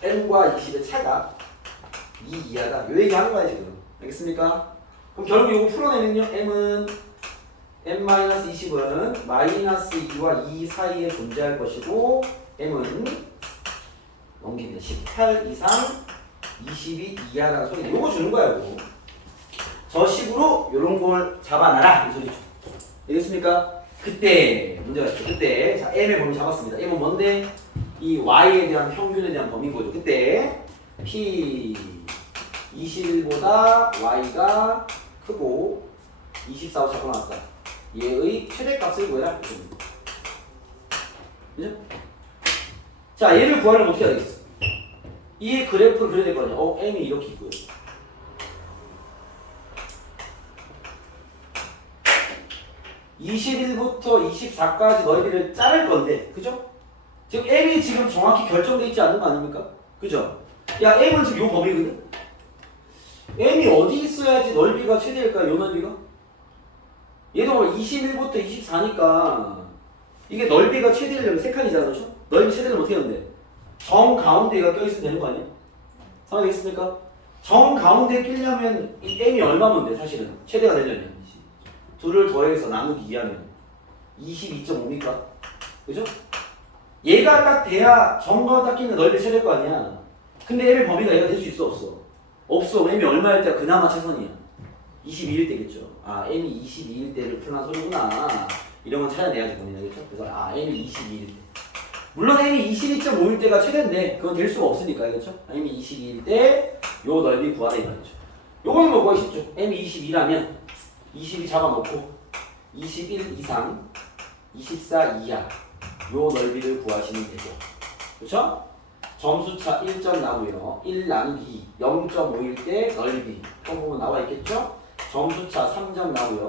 m과 20의 차가 2 이하다. 요 얘기 하는 거야 지금. 알겠습니까? 그럼 결국 이거 풀어내면요 m은 m-20은 -2와 2 사이에 존재할 것이고 m은 넘깁니다. 18 이상 22 이하라는 소리. 요거 주는 거야, 요거. 저 식으로 요런 걸 잡아놔라. 이 소리죠. 알겠습니까? 그때, 문제가 있죠. 그때, 자, M의 범위 잡았습니다. M은 뭔데? 이 Y에 대한 평균에 대한 범위인 거죠. 그때, P 21보다 Y가 크고 24로 잡고 나왔다. 얘의 최대값을 구해라. 그죠? 자, 얘를 구하려면 어떻게 해야 되겠어? 이 그래프를 그려야 될 거 아니야. M이 이렇게 있고요. 21부터 24까지 너희들을 자를 건데, 그죠? 지금 M이 지금 정확히 결정되어 있지 않는 거 아닙니까? 그죠? 야, M은 지금 요 범위거든? M이 어디 있어야지 넓이가 최대일까? 요 넓이가? 얘도 21부터 24니까 이게 넓이가 최대이려면 3칸이잖아, 그렇죠? 넓이 최대는 어떻게 하는데? 정 가운데가 껴있으면 되는 거 아니야? 상관되겠습니까? 정 가운데에 끼려면 이 M이 얼마면 돼, 사실은? 최대가 되려면. 둘을 더해서 나누기 2하면 22.5입니까? 그죠? 얘가 딱 돼야 정과 딱 끼는 넓이 최대일 거 아니야. 근데 M의 범위가 얘가 될 수 있어, 없어? 없어. M이 얼마일 때가 그나마 최선이야? 22일 때겠죠. 아, M이 22일 때를 풀란 소리구나. 이런 건 찾아내야지 본인 알겠죠? 그래서 M이 22일 때. 물론 M이 22.5일 때가 최대인데 그건 될 수가 없으니까 알겠죠? M이 22일 때 요 넓이 구하라 이 말이죠. 요거는 뭐 구하기 쉽죠? M이 22라면 22 잡아놓고 21 이상 24 이하 요 넓이를 구하시면 되죠. 그렇죠? 점수차 1점 나오고요. 1 나누기 0.5일 때 넓이 보면 나와 있겠죠? 점수차 3점 나오고요.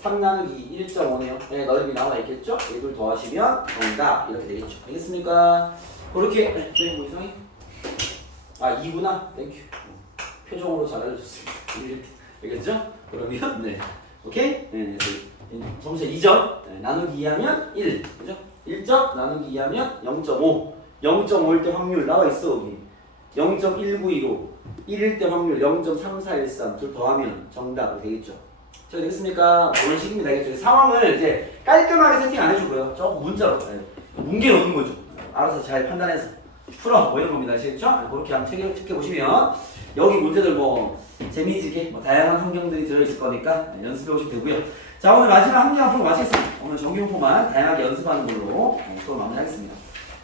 3 나누기 1.5네요. 네, 넓이 나와 있겠죠? 얘들 더하시면 정답 이렇게 되겠죠. 알겠습니까? 그렇게 뭐 이상해? 아 2구나? 땡큐. 표정으로 잘 알려줬습니다. 알겠죠? 그러면 네. 오케이? 네, 점수차 2점 네, 나누기 2하면 1 그죠? 1점 나누기 2하면 0.5 0.5일 때 확률 나와 있어 여기 0.1925 1일 때 확률 0.3413 둘 더하면 정답이 되겠죠. 자 되겠습니까? 그런 식입니다. 알겠죠? 상황을 이제 깔끔하게 세팅 안 해주고요. 조금 문자로 뭉개 놓는 거죠. 알아서 잘 판단해서 풀어 뭐 이런 겁니다. 아시겠죠? 그렇게 한번 체크해 보시면 여기 문제들 뭐 재미지게 뭐 다양한 환경들이 들어있을 거니까 연습해 오시면 되고요. 자 오늘 마지막 한 개만 풀고 마치겠습니다. 오늘 정기용포만 다양하게 연습하는 걸로 수업 마무리하겠습니다.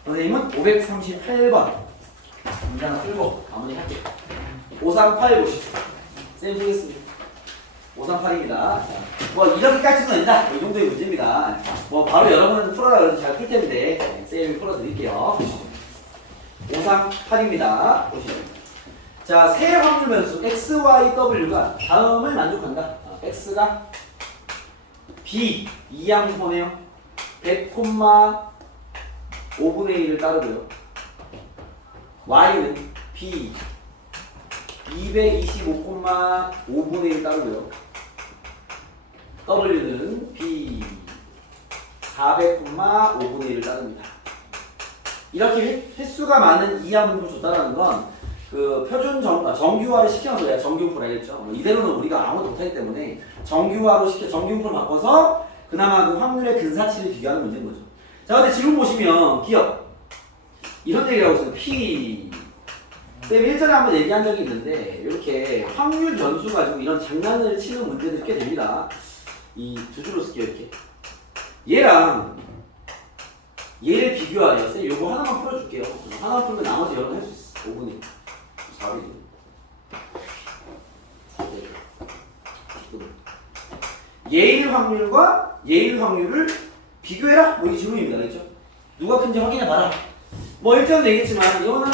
선생님은 538번 문제 하나 풀고 마무리할게요. 538 보시죠. 쌤 보겠습니다. 538입니다. 뭐 이렇게까지는 아니다. 이 정도의 문제입니다. 뭐 바로 여러분한테 풀어라 그래서 잘 풀 텐데 쌤이 풀어드릴게요. 538입니다. 보시죠. 자, 세 확률 변수 x, y, w가 다음을 만족한다. x가 b 2항분해요. 100,5분의 1을 따르고요. y는 b 225,5분의 1을 따르고요. w는 b 400,5분의 1을 따릅니다. 이렇게 횟수가 많은 이항분을 줬다라는 건 그 표준 정규화를 시켜놓은 거야. 정규분포를 알겠죠? 이대로는 우리가 아무것도 못하기 때문에 정규화로 정규분포를 바꿔서 그나마 그 확률의 근사치를 비교하는 문제인 거죠. 자, 근데 지금 보시면 기억 이런 얘기를 하고 있어요. P 쌤이 일전에 한번 얘기한 적이 있는데 이렇게 확률 변수 가지고 이런 장난을 치는 문제들이 꽤 됩니다. 이 두 줄로 쓸게요. 이렇게 얘랑 얘를 비교하래요. 쌤 요거 하나만 풀어줄게요. 하나만 풀면 나머지 여러분 할 수 있어. 5분의 4분의 예일 확률과 예일 확률을 비교해라. 뭐 이 질문입니다. 알겠죠? 누가 큰지 확인해봐라. 뭐 일단 얘기했지만 이거는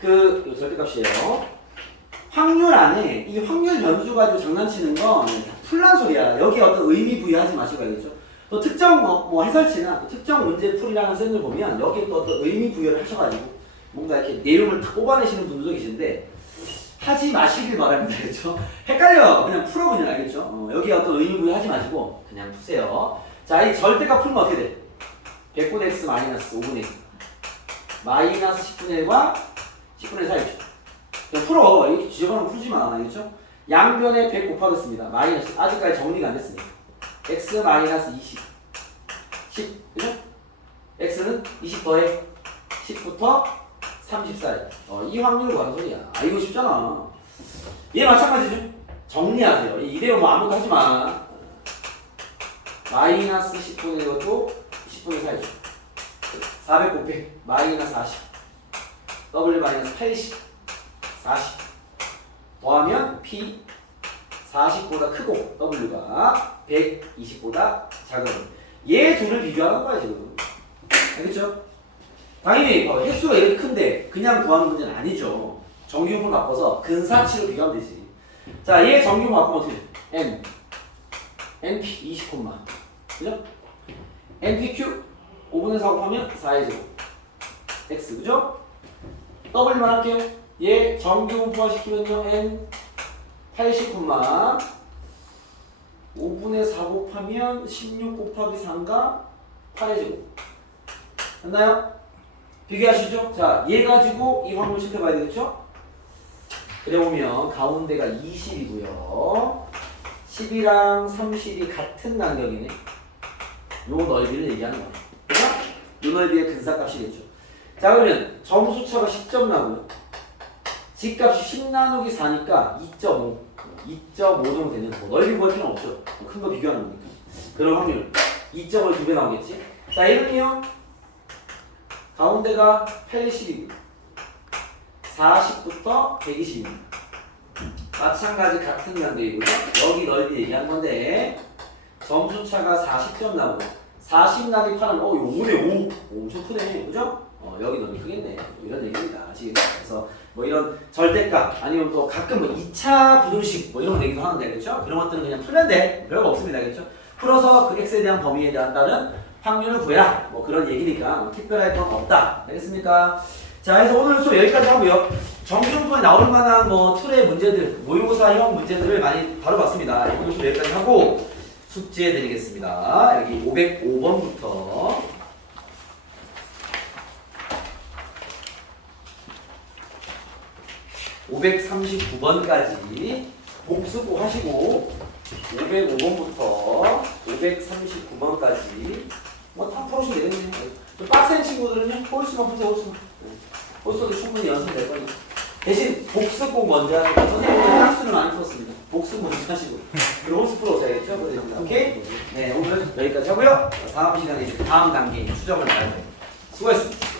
그 절대값이에요. 확률 안에 이 확률 변수 가지고 장난치는 건 풀란 소리야. 여기에 어떤 의미 부여하지 마시고 알겠죠? 또 특정 뭐 해설치나 또 특정 문제 풀이라는 쌤들 보면 여기에 또 어떤 의미 부여를 하셔가지고 뭔가 이렇게 내용을 다 뽑아내시는 분들도 계신데 하지 마시길 바랍니다. 알겠죠? 헷갈려. 그냥 풀어 그냥 알겠죠? 여기에 어떤 의미 부여하지 마시고 그냥 푸세요. 자, 이 절대값 풀면 어떻게 돼? 100분의 x 마이너스 5분의 1 마이너스 10분의 1과 10분의 4였죠. 그냥 풀어. 이렇게 지저분하면 풀지 마. 알겠죠? 양변에 100 곱하겠습니다. 마이너스 아직까지 정리가 안 됐으니까 x 마이너스 20 10 그죠? x는 20 더해 10부터 30 사이. 이 확률을 구하는 소리야. 이거 쉽잖아. 얘 마찬가지죠. 정리하세요. 이대로 뭐 아무것도 하지 마. 마이너스 10분의 이것도 10분의 4이죠. 400 곱해 마이너스 40. W 마이너스 80. 40. 더하면 P 40보다 크고 W가 120보다 작은. 얘 둘을 비교하는 거야 지금. 알겠죠? 당연히 횟수가 이렇게 큰데 그냥 구하는 문제는 아니죠. 정규분포 바꿔서 근사치로 비교하면 되지. 자, 얘 정규분포 바꾸면 어떻게 돼? N NP 20 콤마 그죠? NPQ 5분의 4 곱하면 4의 제곱 X 그죠? W만 할게요. 얘 정규분포화 시키면요 N 80 콤마 5분의 4 곱하면 16 곱하기 3가 8의 제곱 됐나요? 비교하시죠? 자, 얘 가지고 이 확률 체크해봐야 되겠죠? 그래 보면 가운데가 20이고요 10이랑 30이 같은 간격이네. 요 넓이를 얘기하는 거예요. 그죠? 요 넓이의 근사값이겠죠. 자, 그러면 점수차가 10점 나고요. 집값이 10 나누기 4니까 2.5 정도 되는 거. 넓이 구할 필요는 없죠. 큰 거 비교하는 거니까. 그런 확률 2점을 2배 나오겠지. 자, 얘는요 가운데가 80이고 40부터 120입니다. 마찬가지 같은 간격이고요. 여기 넓이 얘기하는 건데 점수차가 40점 나오고 40 나누기 8은 5대 5 엄청 크네. 그죠? 여기 넓이 크겠네. 이런 얘기입니다. 아시겠죠? 그래서 뭐 이런 절대값 아니면 또 가끔 뭐 2차 부등식 뭐 이런 거 얘기도 하는데 그렇죠? 그런 것들은 그냥 풀면 돼. 별거 없습니다. 그렇죠? 풀어서 그 x에 대한 범위에 따른 확률을 구해라. 뭐 그런 얘기니까 뭐 특별할 건 없다. 알겠습니까? 자, 그래서 오늘 수업 여기까지 하고요. 정규분포에 나올 만한 뭐 툴의 문제들, 모의고사형 문제들을 많이 다뤄봤습니다. 오늘 수업 여기까지 하고 숙지해 드리겠습니다. 여기 505번부터 539번까지 복습 꼭 하시고 505번부터 539번까지 뭐 다 풀어주면 되겠네요. 좀 빡센 친구들은요 홀수만 푸세요. 홀수도 충분히 연습될 거니까. 대신 복습 꼭 먼저 하시고 선생님은 학수는 많이 풀었습니다. 복습 먼저 하시고 그리고 홀수 풀어오셔야겠죠? 오케이? 네, 오늘 여기까지 하고요. 다음 시간에 이제 다음 단계 추정을 나눠요. 수고했습니다.